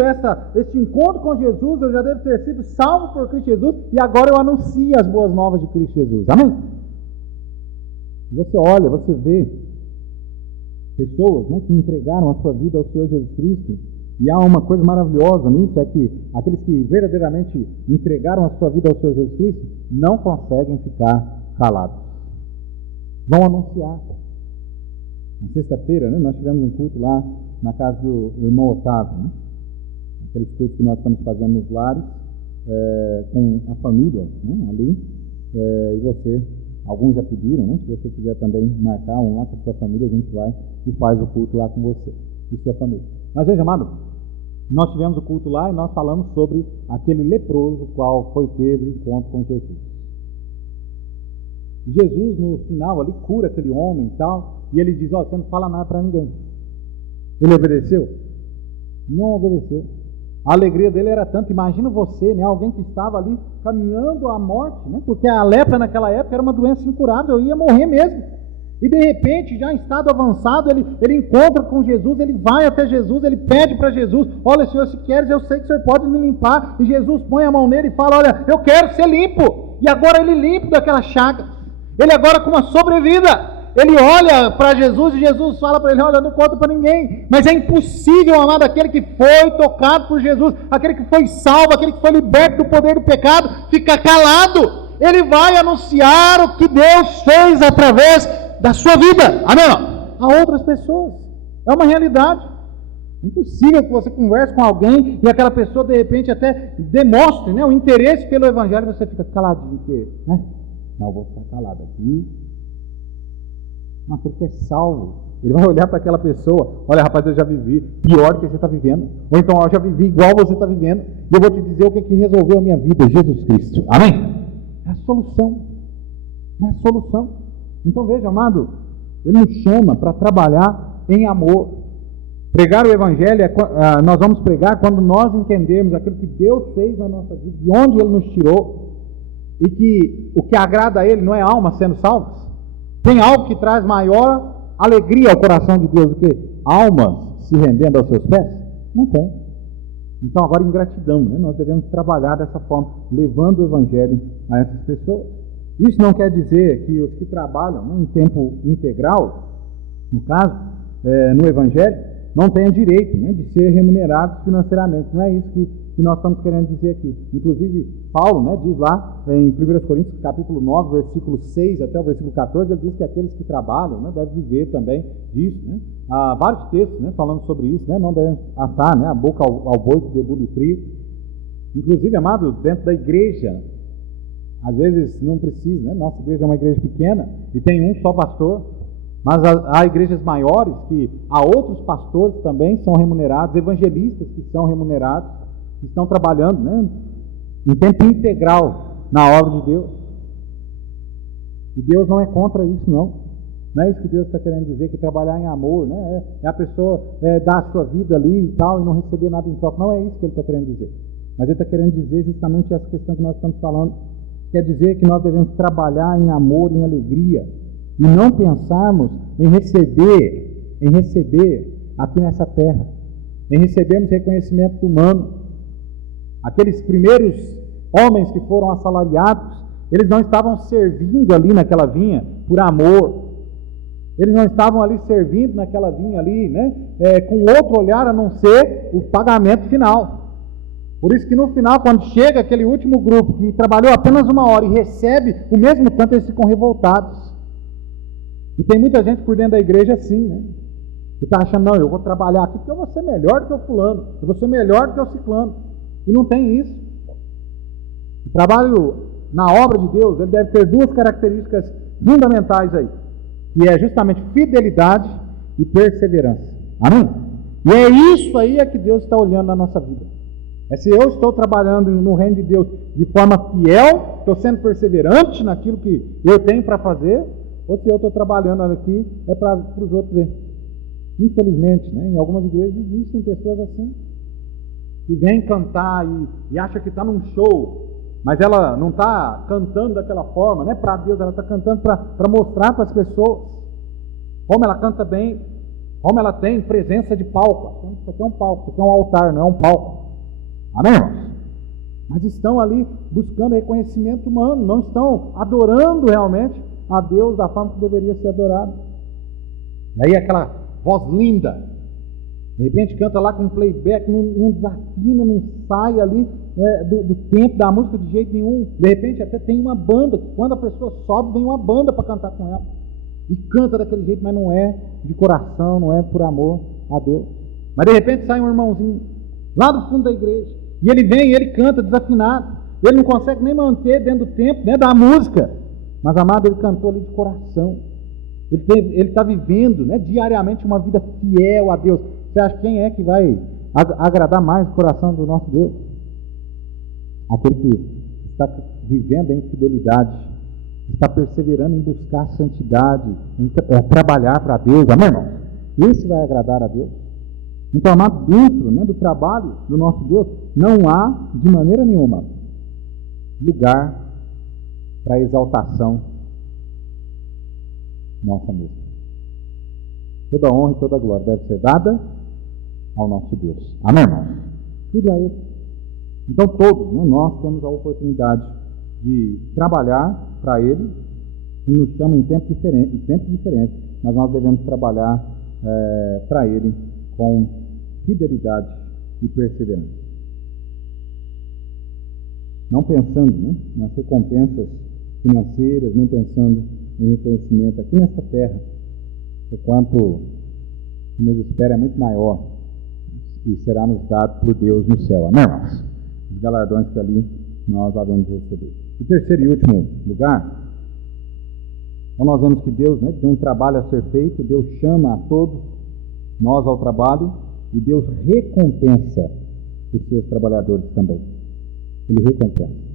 esse encontro com Jesus, eu já devo ter sido salvo por Cristo Jesus, e agora eu anuncio as boas novas de Cristo Jesus. Amém? Você olha, você vê pessoas, né, que entregaram a sua vida ao Senhor Jesus Cristo, e há uma coisa maravilhosa nisso, é que aqueles que verdadeiramente entregaram a sua vida ao Senhor Jesus Cristo não conseguem ficar calados. Vão anunciar. Na sexta-feira, né, nós tivemos um culto lá na casa do irmão Otávio, né? Aqueles cultos que nós estamos fazendo nos lares, com a família, né, ali, e você, alguns já pediram, né? Se você quiser também marcar um lá com a sua família, a gente vai e faz o culto lá com você e sua família. Mas veja, amado, nós tivemos o culto lá e nós falamos sobre aquele leproso qual foi ter encontro com Jesus. Jesus, no final, ali, cura aquele homem e tal, e ele diz, você não fala nada para ninguém. Ele obedeceu? Não obedeceu. A alegria dele era tanto, imagina você, né, alguém que estava ali caminhando à morte, né, porque a lepra naquela época era uma doença incurável, ia morrer mesmo. E de repente, já em estado avançado, ele encontra com Jesus, ele vai até Jesus, ele pede para Jesus, olha, Senhor, se queres, eu sei que o Senhor pode me limpar. E Jesus põe a mão nele e fala, olha, eu quero ser limpo. E agora ele limpo daquela chaga. Ele agora com uma sobrevida, ele olha para Jesus e Jesus fala para ele, olha, não conta para ninguém. Mas é impossível, amado, aquele que foi tocado por Jesus, aquele que foi salvo, aquele que foi liberto do poder do pecado, ficar calado. Ele vai anunciar o que Deus fez através da sua vida. Amém? A outras pessoas. É uma realidade. É impossível que você converse com alguém e aquela pessoa de repente até demonstre, né, o interesse pelo Evangelho e você fica caladinho, porque, né? Não, vou ficar calado aqui. Não, aquele que é salvo, ele vai olhar para aquela pessoa, olha, rapaz, eu já vivi pior do que você está vivendo, ou então eu já vivi igual você está vivendo, e eu vou te dizer o que resolveu a minha vida, Jesus Cristo. Amém? É a solução. É a solução. Então veja, amado, ele nos chama para trabalhar em amor. Pregar o Evangelho, nós vamos pregar quando nós entendemos aquilo que Deus fez na nossa vida, de onde Ele nos tirou, e que o que agrada a Ele não é alma sendo salvas. Tem algo que traz maior alegria ao coração de Deus do que almas se rendendo aos seus pés? Não tem. Então agora em gratidão, né, nós devemos trabalhar dessa forma, levando o Evangelho a essas pessoas. Isso não quer dizer que os que trabalham, né, em tempo integral, no caso, no Evangelho, não tenham direito, né, de ser remunerados financeiramente. Não é isso que nós estamos querendo dizer aqui. Inclusive, Paulo, né, diz lá em 1 Coríntios, capítulo 9, versículo 6 até o versículo 14, ele diz que aqueles que trabalham, né, devem viver também disso. Né? Há vários textos, né, falando sobre isso, né, não devem atar, né, a boca ao boi que debulha o frio. Inclusive, amado, dentro da igreja, às vezes não precisa, né? Nossa igreja é uma igreja pequena e tem um só pastor, mas há igrejas maiores que há outros pastores também são remunerados, evangelistas que são remunerados, que estão trabalhando, né, em tempo integral na obra de Deus. E Deus não é contra isso, não. Não é isso que Deus está querendo dizer, que trabalhar em amor, né? É a pessoa dar a sua vida ali e tal, e não receber nada em troca. Não é isso que ele está querendo dizer. Mas ele está querendo dizer justamente essa questão que nós estamos falando. Quer dizer que nós devemos trabalhar em amor, em alegria, e não pensarmos em receber aqui nessa terra, em recebermos reconhecimento humano. Aqueles primeiros homens que foram assalariados, eles não estavam servindo ali naquela vinha por amor. Eles não estavam ali servindo naquela vinha ali, né, com outro olhar a não ser o pagamento final. Por isso que no final, quando chega aquele último grupo que trabalhou apenas 1 hora e recebe o mesmo tanto, eles ficam revoltados. E tem muita gente por dentro da igreja assim, né? Que está achando, não, eu vou trabalhar aqui porque eu vou ser melhor do que o fulano, eu vou ser melhor do que o ciclano. E não tem isso. O trabalho na obra de Deus, ele deve ter 2 características fundamentais aí, que é justamente fidelidade e perseverança. Amém? E é isso aí que Deus está olhando na nossa vida. É se eu estou trabalhando no reino de Deus de forma fiel, estou sendo perseverante naquilo que eu tenho para fazer, ou se eu estou trabalhando aqui para os outros ver. Infelizmente, né, em algumas igrejas existem pessoas assim, que vêm cantar e acha que está num show, mas ela não está cantando daquela forma, né, para Deus, ela está cantando para mostrar para as pessoas como ela canta bem, como ela tem presença de palco. Isso aqui é um palco, isso aqui é um altar, não é um palco. Amém, irmãos? Mas estão ali buscando reconhecimento humano, não estão adorando realmente a Deus da forma que deveria ser adorado. E aí aquela voz linda, de repente canta lá com playback, não desafina, não sai ali do tempo da música de jeito nenhum. De repente até tem uma banda, que quando a pessoa sobe, vem uma banda para cantar com ela. E canta daquele jeito, mas não é de coração, não é por amor a Deus. Mas de repente sai um irmãozinho lá do fundo da igreja, e ele vem e ele canta desafinado, ele não consegue nem manter dentro do tempo, né, da música, mas amado, ele cantou ali de coração, ele está vivendo, né, diariamente uma vida fiel a Deus. Você acha quem é que vai agradar mais o coração do nosso Deus? Aquele que está vivendo em fidelidade, está perseverando em buscar santidade, em trabalhar para Deus. Amém, irmão? Esse vai agradar a Deus. Então, amado, dentro, né, do trabalho do nosso Deus, não há, de maneira nenhuma, lugar para exaltação nossa mesma. Toda honra e toda glória deve ser dada ao nosso Deus. Amém, irmão? Tudo a Ele. Então, todos, né, nós temos a oportunidade de trabalhar para Ele, que nos chama em tempos diferentes, mas nós devemos trabalhar para Ele com fidelidade e perseverança. Não pensando, né, nas recompensas financeiras, nem pensando em reconhecimento aqui nesta terra, enquanto o que nos espera é muito maior e será nos dado por Deus no céu. Amém, irmãos? Os galardões que ali nós havemos receber. Em terceiro e último lugar, então nós vemos que Deus, né, tem um trabalho a ser feito, Deus chama a todos nós ao trabalho e Deus recompensa os seus trabalhadores também. Ele recompensa.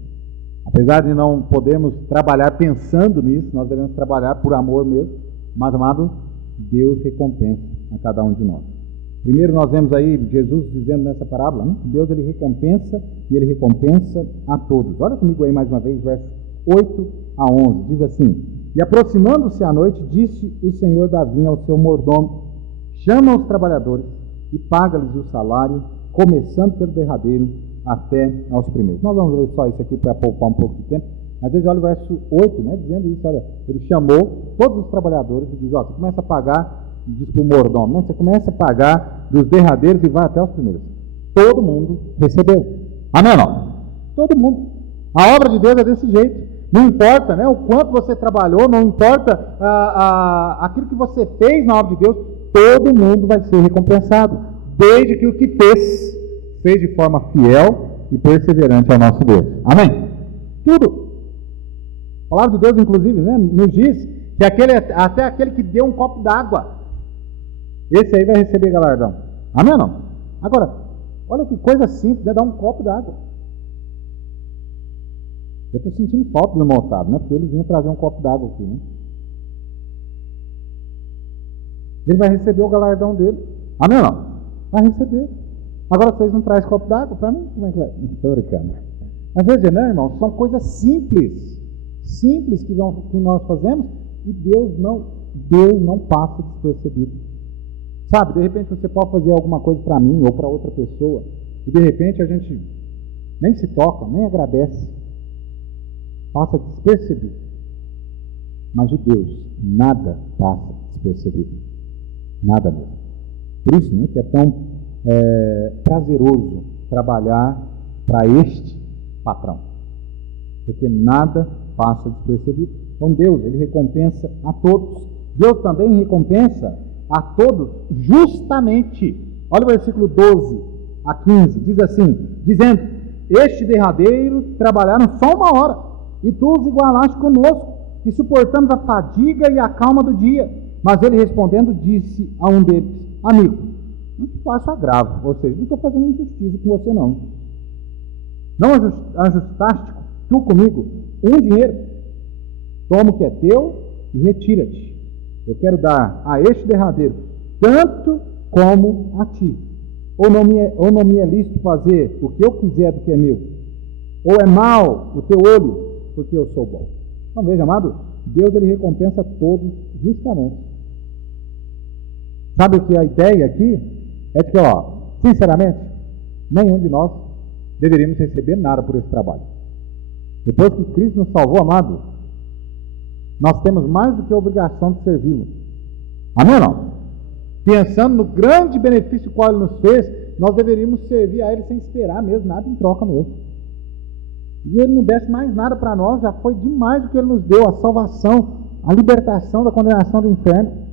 Apesar de não podermos trabalhar pensando nisso, nós devemos trabalhar por amor mesmo, mas, amado, Deus recompensa a cada um de nós. Primeiro nós vemos aí Jesus dizendo nessa parábola, né, que Deus ele recompensa e ele recompensa a todos. Olha comigo aí mais uma vez, versos 8 a 11, diz assim: E aproximando-se a noite, disse o senhor da vinha ao seu mordomo: Chama os trabalhadores e paga-lhes o salário, começando pelo derradeiro até aos primeiros. Nós vamos ler só isso aqui para poupar um pouco de tempo. Às vezes olha o verso 8, né, dizendo isso, olha, ele chamou todos os trabalhadores e diz, ó, você começa a pagar, diz para o mordomo, né, você começa a pagar dos derradeiros e vai até os primeiros. Todo mundo recebeu. Amém ou não? Todo mundo. A obra de Deus é desse jeito. Não importa, né, o quanto você trabalhou, não importa aquilo que você fez na obra de Deus, todo mundo vai ser recompensado, desde que o que fez de forma fiel e perseverante ao nosso Deus. Amém? Tudo. A palavra de Deus, inclusive, né, nos diz que até aquele que deu um copo d'água, esse aí vai receber galardão. Amém ou não? Agora, olha que coisa simples, né, dar um copo d'água. Eu estou sentindo falta do irmão Otávio, né, porque ele vinha trazer um copo d'água aqui, né? Ele vai receber o galardão dele. Amém ou não? Vai receber. Agora vocês não trazem copo d'água para mim? Como é que vai? Estou brincando. Mas veja, né, irmão? São coisas simples. Simples que nós fazemos e Deus não passa despercebido. Sabe, de repente você pode fazer alguma coisa para mim ou para outra pessoa e de repente a gente nem se toca, nem agradece. Passa despercebido. Mas de Deus, nada passa despercebido. Nada mesmo. Por isso, né, que é tão prazeroso trabalhar para este patrão. Porque nada passa despercebido. Então Deus, Ele recompensa a todos. Deus também recompensa a todos justamente. Olha o versículo 12 a 15. Diz assim, dizendo, este derradeiro trabalharam só 1 hora, e tu os igualaste conosco, e suportamos a fadiga e a calma do dia. Mas ele respondendo, disse a um deles, amigo, não te faço agravo, ou seja, não estou fazendo injustiça com você não. Não ajustaste tu comigo um dinheiro? Toma o que é teu e retira-te. Eu quero dar a este derradeiro tanto como a ti. Ou não me é lícito fazer o que eu quiser do que é meu? Ou é mau o teu olho, porque eu sou bom? Então veja, amado, Deus ele recompensa todos justamente. Sabe o que a ideia aqui? É que, sinceramente, nenhum de nós deveríamos receber nada por esse trabalho. Depois que Cristo nos salvou, amado, nós temos mais do que a obrigação de servi-lo. Amém ou não? Pensando no grande benefício qual Ele nos fez, nós deveríamos servir a Ele sem esperar mesmo, nada em troca mesmo. E Ele não desse mais nada para nós, já foi demais o que Ele nos deu, a salvação, a libertação da condenação do inferno.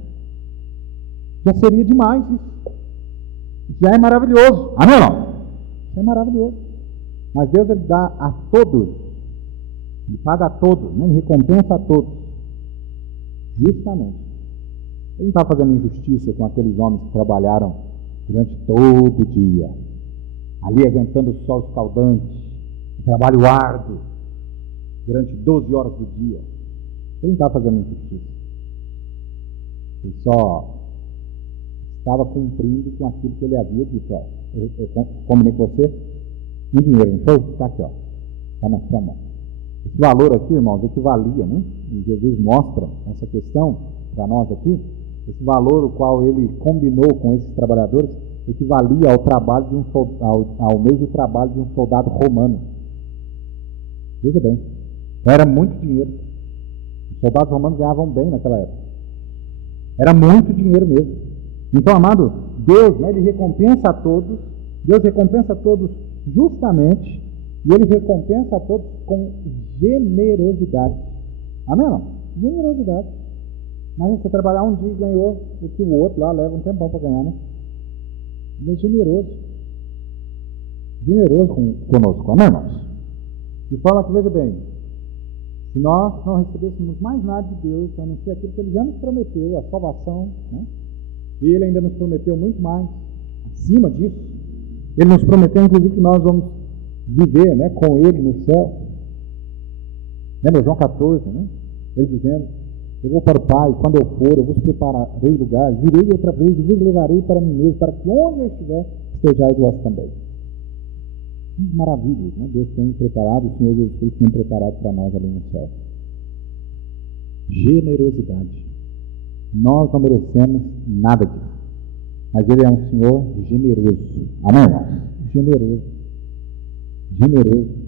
Já seria demais isso. Já é maravilhoso. Amém ou não? Isso é maravilhoso. Mas Deus Ele dá a todos, Ele paga a todos, né? Ele recompensa a todos. Justamente. Ele não está fazendo injustiça com aqueles homens que trabalharam durante todo o dia, ali aguentando o sol escaldante, trabalho árduo, durante 12 horas do dia. Ele não está fazendo injustiça. Ele só estava cumprindo com aquilo que ele havia dito. Eu combinei com você um dinheiro, não foi? Está aqui, está na sua mão. Esse valor aqui, irmãos, equivalia, né? E Jesus mostra essa questão para nós aqui. Esse valor, o qual ele combinou com esses trabalhadores, equivalia ao trabalho de ao mês de trabalho de um soldado romano. Veja bem, era muito dinheiro. Os soldados romanos ganhavam bem naquela época. Era muito dinheiro mesmo. Então, amado, Deus, né, Ele recompensa a todos. Deus recompensa a todos justamente. E Ele recompensa a todos com generosidade. Amém ou não? Generosidade. Mas você trabalhar um dia e ganhou o que o outro lá leva um tempão para ganhar, né? Ele é generoso. Generoso conosco, amém, irmãos? E fala que, veja bem, se nós não recebêssemos mais nada de Deus, a não ser aquilo que Ele já nos prometeu, a salvação, né? E Ele ainda nos prometeu muito mais, acima disso. Ele nos prometeu, inclusive, que nós vamos viver, né, com Ele no céu. Lembra João 14, né? Ele dizendo, eu vou para o Pai, quando eu for, eu vos prepararei lugar, virei outra vez e vos levarei para mim mesmo, para que onde eu estiver, estejais vós também. Maravilhas, né? Deus tem preparado, o Senhor Jesus Cristo tem preparado para nós ali no céu. Generosidade. Nós não merecemos nada disso, mas Ele é um Senhor generoso. Amém, irmãos? Generoso. Generoso.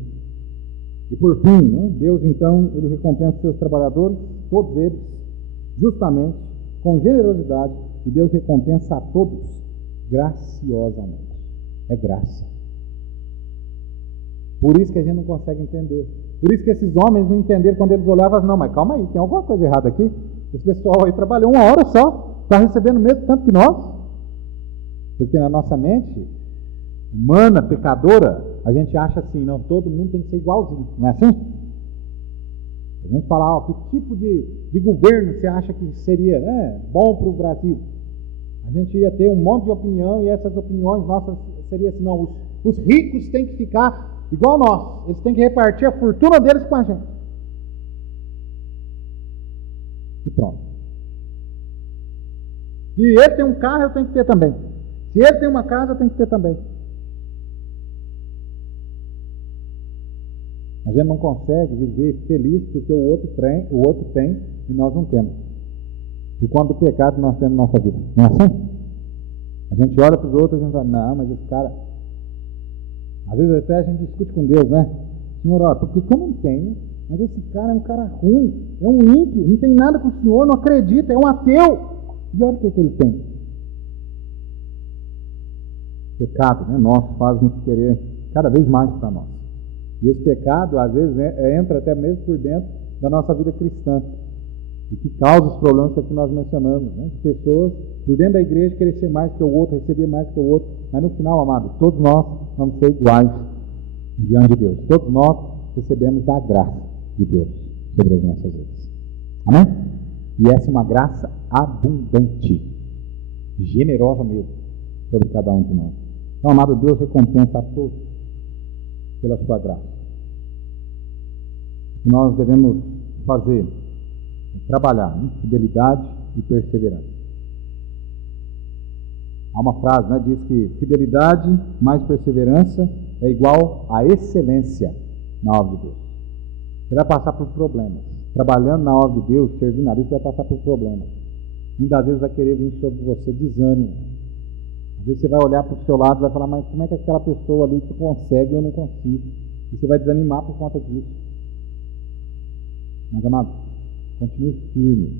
E por fim, né, Deus então, Ele recompensa os seus trabalhadores, todos eles, justamente, com generosidade, e Deus recompensa a todos graciosamente. É graça. Por isso que a gente não consegue entender. Por isso que esses homens não entenderam quando eles olhavam, não, mas calma aí, tem alguma coisa errada aqui. Esse pessoal aí trabalhou 1 hora só, está recebendo mesmo tanto que nós. Porque na nossa mente humana, pecadora, a gente acha assim, não, todo mundo tem que ser igualzinho, não é assim? A gente fala, que tipo de governo você acha que seria bom para o Brasil? A gente ia ter um monte de opinião e essas opiniões nossas seriam assim, não, os ricos têm que ficar igual nós, eles têm que repartir a fortuna deles com a gente. E pronto. Se ele tem um carro, eu tenho que ter também. Se ele tem uma casa, eu tenho que ter também. A gente não consegue viver feliz porque o outro tem e nós não temos. E quando o pecado nós temos na nossa vida. Não é assim? A gente olha para os outros e a gente fala, não, mas esse cara... Às vezes até a gente discute com Deus, né? Senhor, olha, por que eu não tenho? Mas esse cara é um cara ruim, é um ímpio, não tem nada com o Senhor, não acredita, é um ateu. E olha o que ele tem. Pecado, né? Nosso faz-nos querer cada vez mais para nós. E esse pecado, às vezes, entra até mesmo por dentro da nossa vida cristã. E que causa os problemas que aqui nós mencionamos, né? Pessoas, por dentro da igreja, querer ser mais que o outro, receber mais que o outro. Mas no final, amado, todos nós vamos ser iguais diante de Deus. Todos nós recebemos da graça de Deus sobre as nossas vidas. Amém? E essa é uma graça abundante, generosa mesmo, sobre cada um de nós. Então, amado, Deus recompensa a todos pela sua graça. O que nós devemos fazer é trabalhar em fidelidade e perseverança. Há uma frase, né, diz que fidelidade mais perseverança é igual a excelência na obra de Deus. Você vai passar por problemas. Trabalhando na obra de Deus, servindo a Deus, você vai passar por problemas. Muitas vezes vai querer vir sobre você desânimo. Às vezes você vai olhar para o seu lado e vai falar, mas como é que aquela pessoa ali consegue e eu não consigo? E você vai desanimar por conta disso. Mas, amado, continue firme,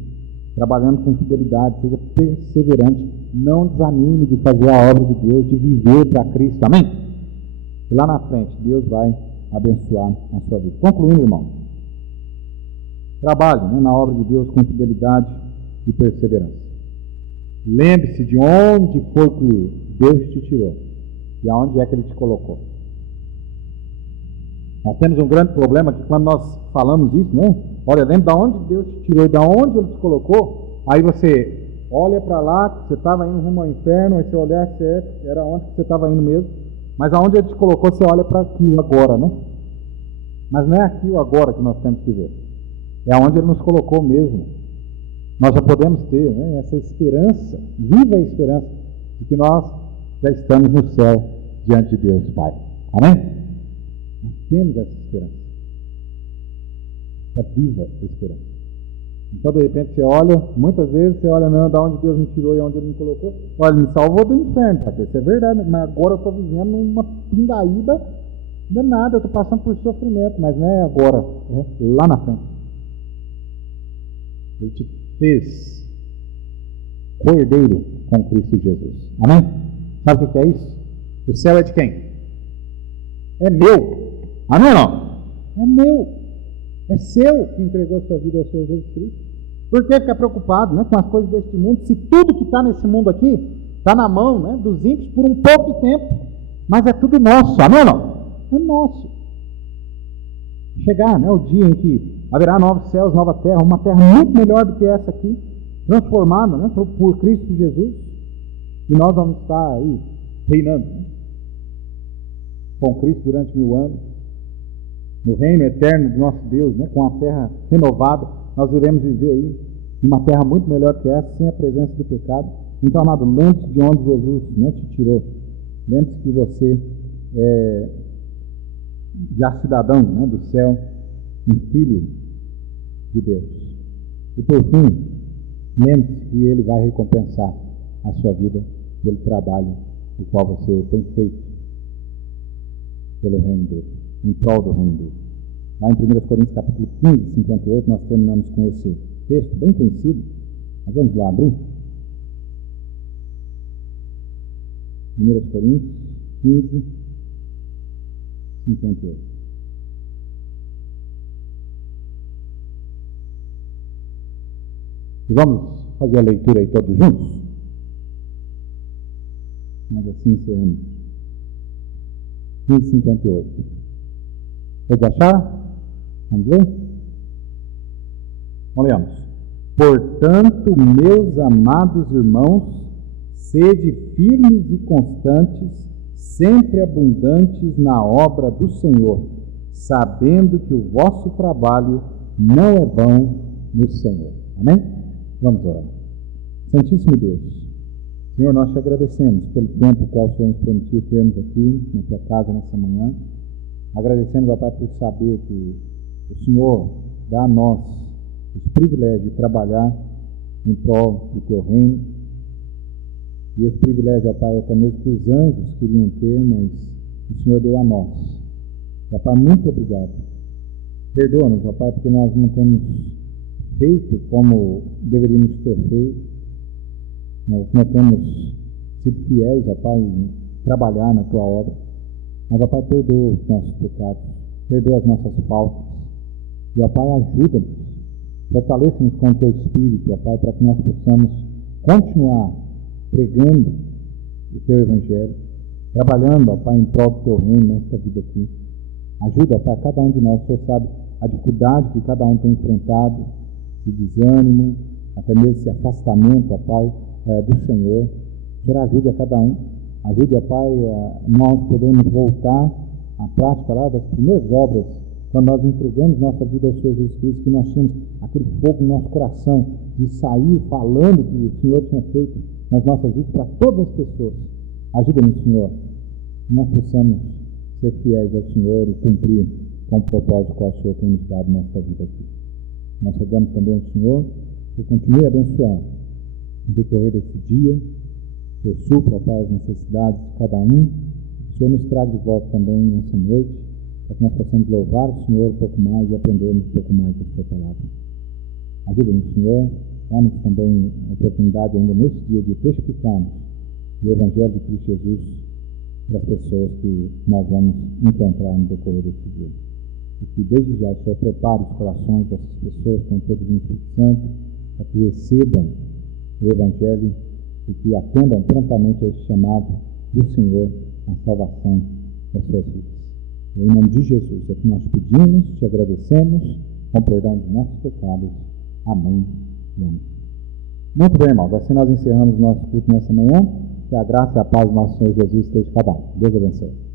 trabalhando com fidelidade, seja perseverante, não desanime de fazer a obra de Deus, de viver para Cristo, amém? E lá na frente, Deus vai abençoar a sua vida. Concluindo, irmão, trabalhe, né, na obra de Deus com fidelidade e perseverança. Lembre-se de onde foi que Deus te tirou e aonde é que Ele te colocou. Nós temos um grande problema que quando nós falamos isso, né? Olha, lembra de onde Deus te tirou e de onde Ele te colocou? Aí você olha para lá, que você estava indo rumo ao inferno, aí você olhar certo, era onde você estava indo mesmo. Mas aonde Ele te colocou, você olha para aqui agora, né? Mas não é aqui o agora que nós temos que ver. É aonde Ele nos colocou mesmo. Nós já podemos ter, né, essa esperança, viva a esperança, de que nós já estamos no céu diante de Deus, Pai. Amém? Nós temos essa esperança. Essa viva esperança. Então, de repente, você olha, muitas vezes você olha, não, da onde Deus me tirou e onde Ele me colocou. Olha, me salvou do inferno, tá? Isso é verdade, mas agora eu estou vivendo numa pindaíba danada, eu estou passando por sofrimento, mas não é agora, é lá na frente. Ele te fez cordeiro com Cristo Jesus. Amém? Sabe o que é isso? O céu é de quem? É meu. Amém ou não? É meu. É seu que entregou a sua vida ao Senhor Jesus Cristo. Por que ficar preocupado, né, com as coisas deste mundo, se tudo que está nesse mundo aqui está na mão, né, dos ímpios por um pouco de tempo, mas é tudo nosso. Amém ou não? É nosso. Chegar, né, o dia em que haverá novos céus, nova terra, uma terra muito melhor do que essa aqui, transformada, né, por Cristo Jesus, e nós vamos estar aí reinando, né, com Cristo durante 1000 anos, no reino eterno do nosso Deus, né, com a terra renovada. Nós iremos viver aí numa terra muito melhor que essa, sem a presença do pecado. Então, amado, lembre-se de onde Jesus, né, te tirou. Lembre-se que você é já cidadão, né, do céu, um filho de Deus. E por fim, lembre-se que Ele vai recompensar a sua vida pelo trabalho o qual você tem feito pelo reino dele, em prol do reino dele. Lá em 1 Coríntios capítulo 15, 58, nós terminamos com esse texto bem conhecido. Mas vamos lá abrir. 1 Coríntios 15, 58. E vamos fazer a leitura aí todos juntos? Nós assim encerramos. 15:58. Todos acharam? Vamos ler? Então, leamos. Portanto, meus amados irmãos, sede firmes e constantes, sempre abundantes na obra do Senhor, sabendo que o vosso trabalho não é vão no Senhor. Amém? Vamos orar. Santíssimo Deus, Senhor, nós te agradecemos pelo tempo qual o Senhor nos permitiu termos aqui na tua casa nessa manhã. Agradecemos, ó Pai, por saber que o Senhor dá a nós os privilégios de trabalhar em prol do teu reino. E esse privilégio, ó Pai, até mesmo que os anjos queriam ter, mas o Senhor deu a nós. Ó Pai, muito obrigado. Perdoa-nos, ó Pai, porque nós não temos feito como deveríamos ter feito. Nós não temos sido fiéis, ó Pai, em trabalhar na tua obra. Mas, ó Pai, perdoa os nossos pecados, perdoa as nossas faltas. E, ó Pai, ajuda-nos, fortaleça-nos com o teu Espírito, ó Pai, para que nós possamos continuar pregando o teu Evangelho, trabalhando, ó Pai, em prol do teu reino nesta vida aqui. Ajuda, ó Pai, cada um de nós. O Senhor sabe a dificuldade que cada um tem enfrentado, esse desânimo, até mesmo esse afastamento, ó Pai, do Senhor. O Senhor ajude a cada um. Ajude, ó Pai, nós podemos voltar à prática lá das primeiras obras, quando nós entregamos nossa vida ao Senhor Jesus Cristo, que nós tínhamos aquele fogo no nosso coração de sair falando o que o Senhor tinha feito nas nossas vidas para todas as pessoas. Ajuda-nos, Senhor, que nós possamos ser fiéis ao Senhor e cumprir com o propósito qual o Senhor tem nos dado nesta vida aqui. Nós rogamos também ao Senhor que continue a abençoar no decorrer desse dia, que eu supra, Pai, as necessidades de cada um. O Senhor nos traga de volta também nessa noite, para que nós possamos louvar o Senhor um pouco mais e aprendermos um pouco mais da sua palavra. Ajuda-nos, Senhor, dá-nos também a oportunidade ainda neste dia de testificarmos o Evangelho de Cristo Jesus para as pessoas que nós vamos encontrar no decorrer desse dia. E que desde já o Senhor prepare os corações dessas pessoas com todo o Espírito Santo, para que recebam o Evangelho e que atendam prontamente a esse chamado do Senhor à salvação das suas vidas. Em nome de Jesus é que nós pedimos, te agradecemos, com perdão dos nossos pecados. Amém e amém. Muito bem, irmãos. Assim nós encerramos o nosso culto nessa manhã. Que a graça e a paz do nosso Senhor Jesus esteja com cada um. Deus abençoe.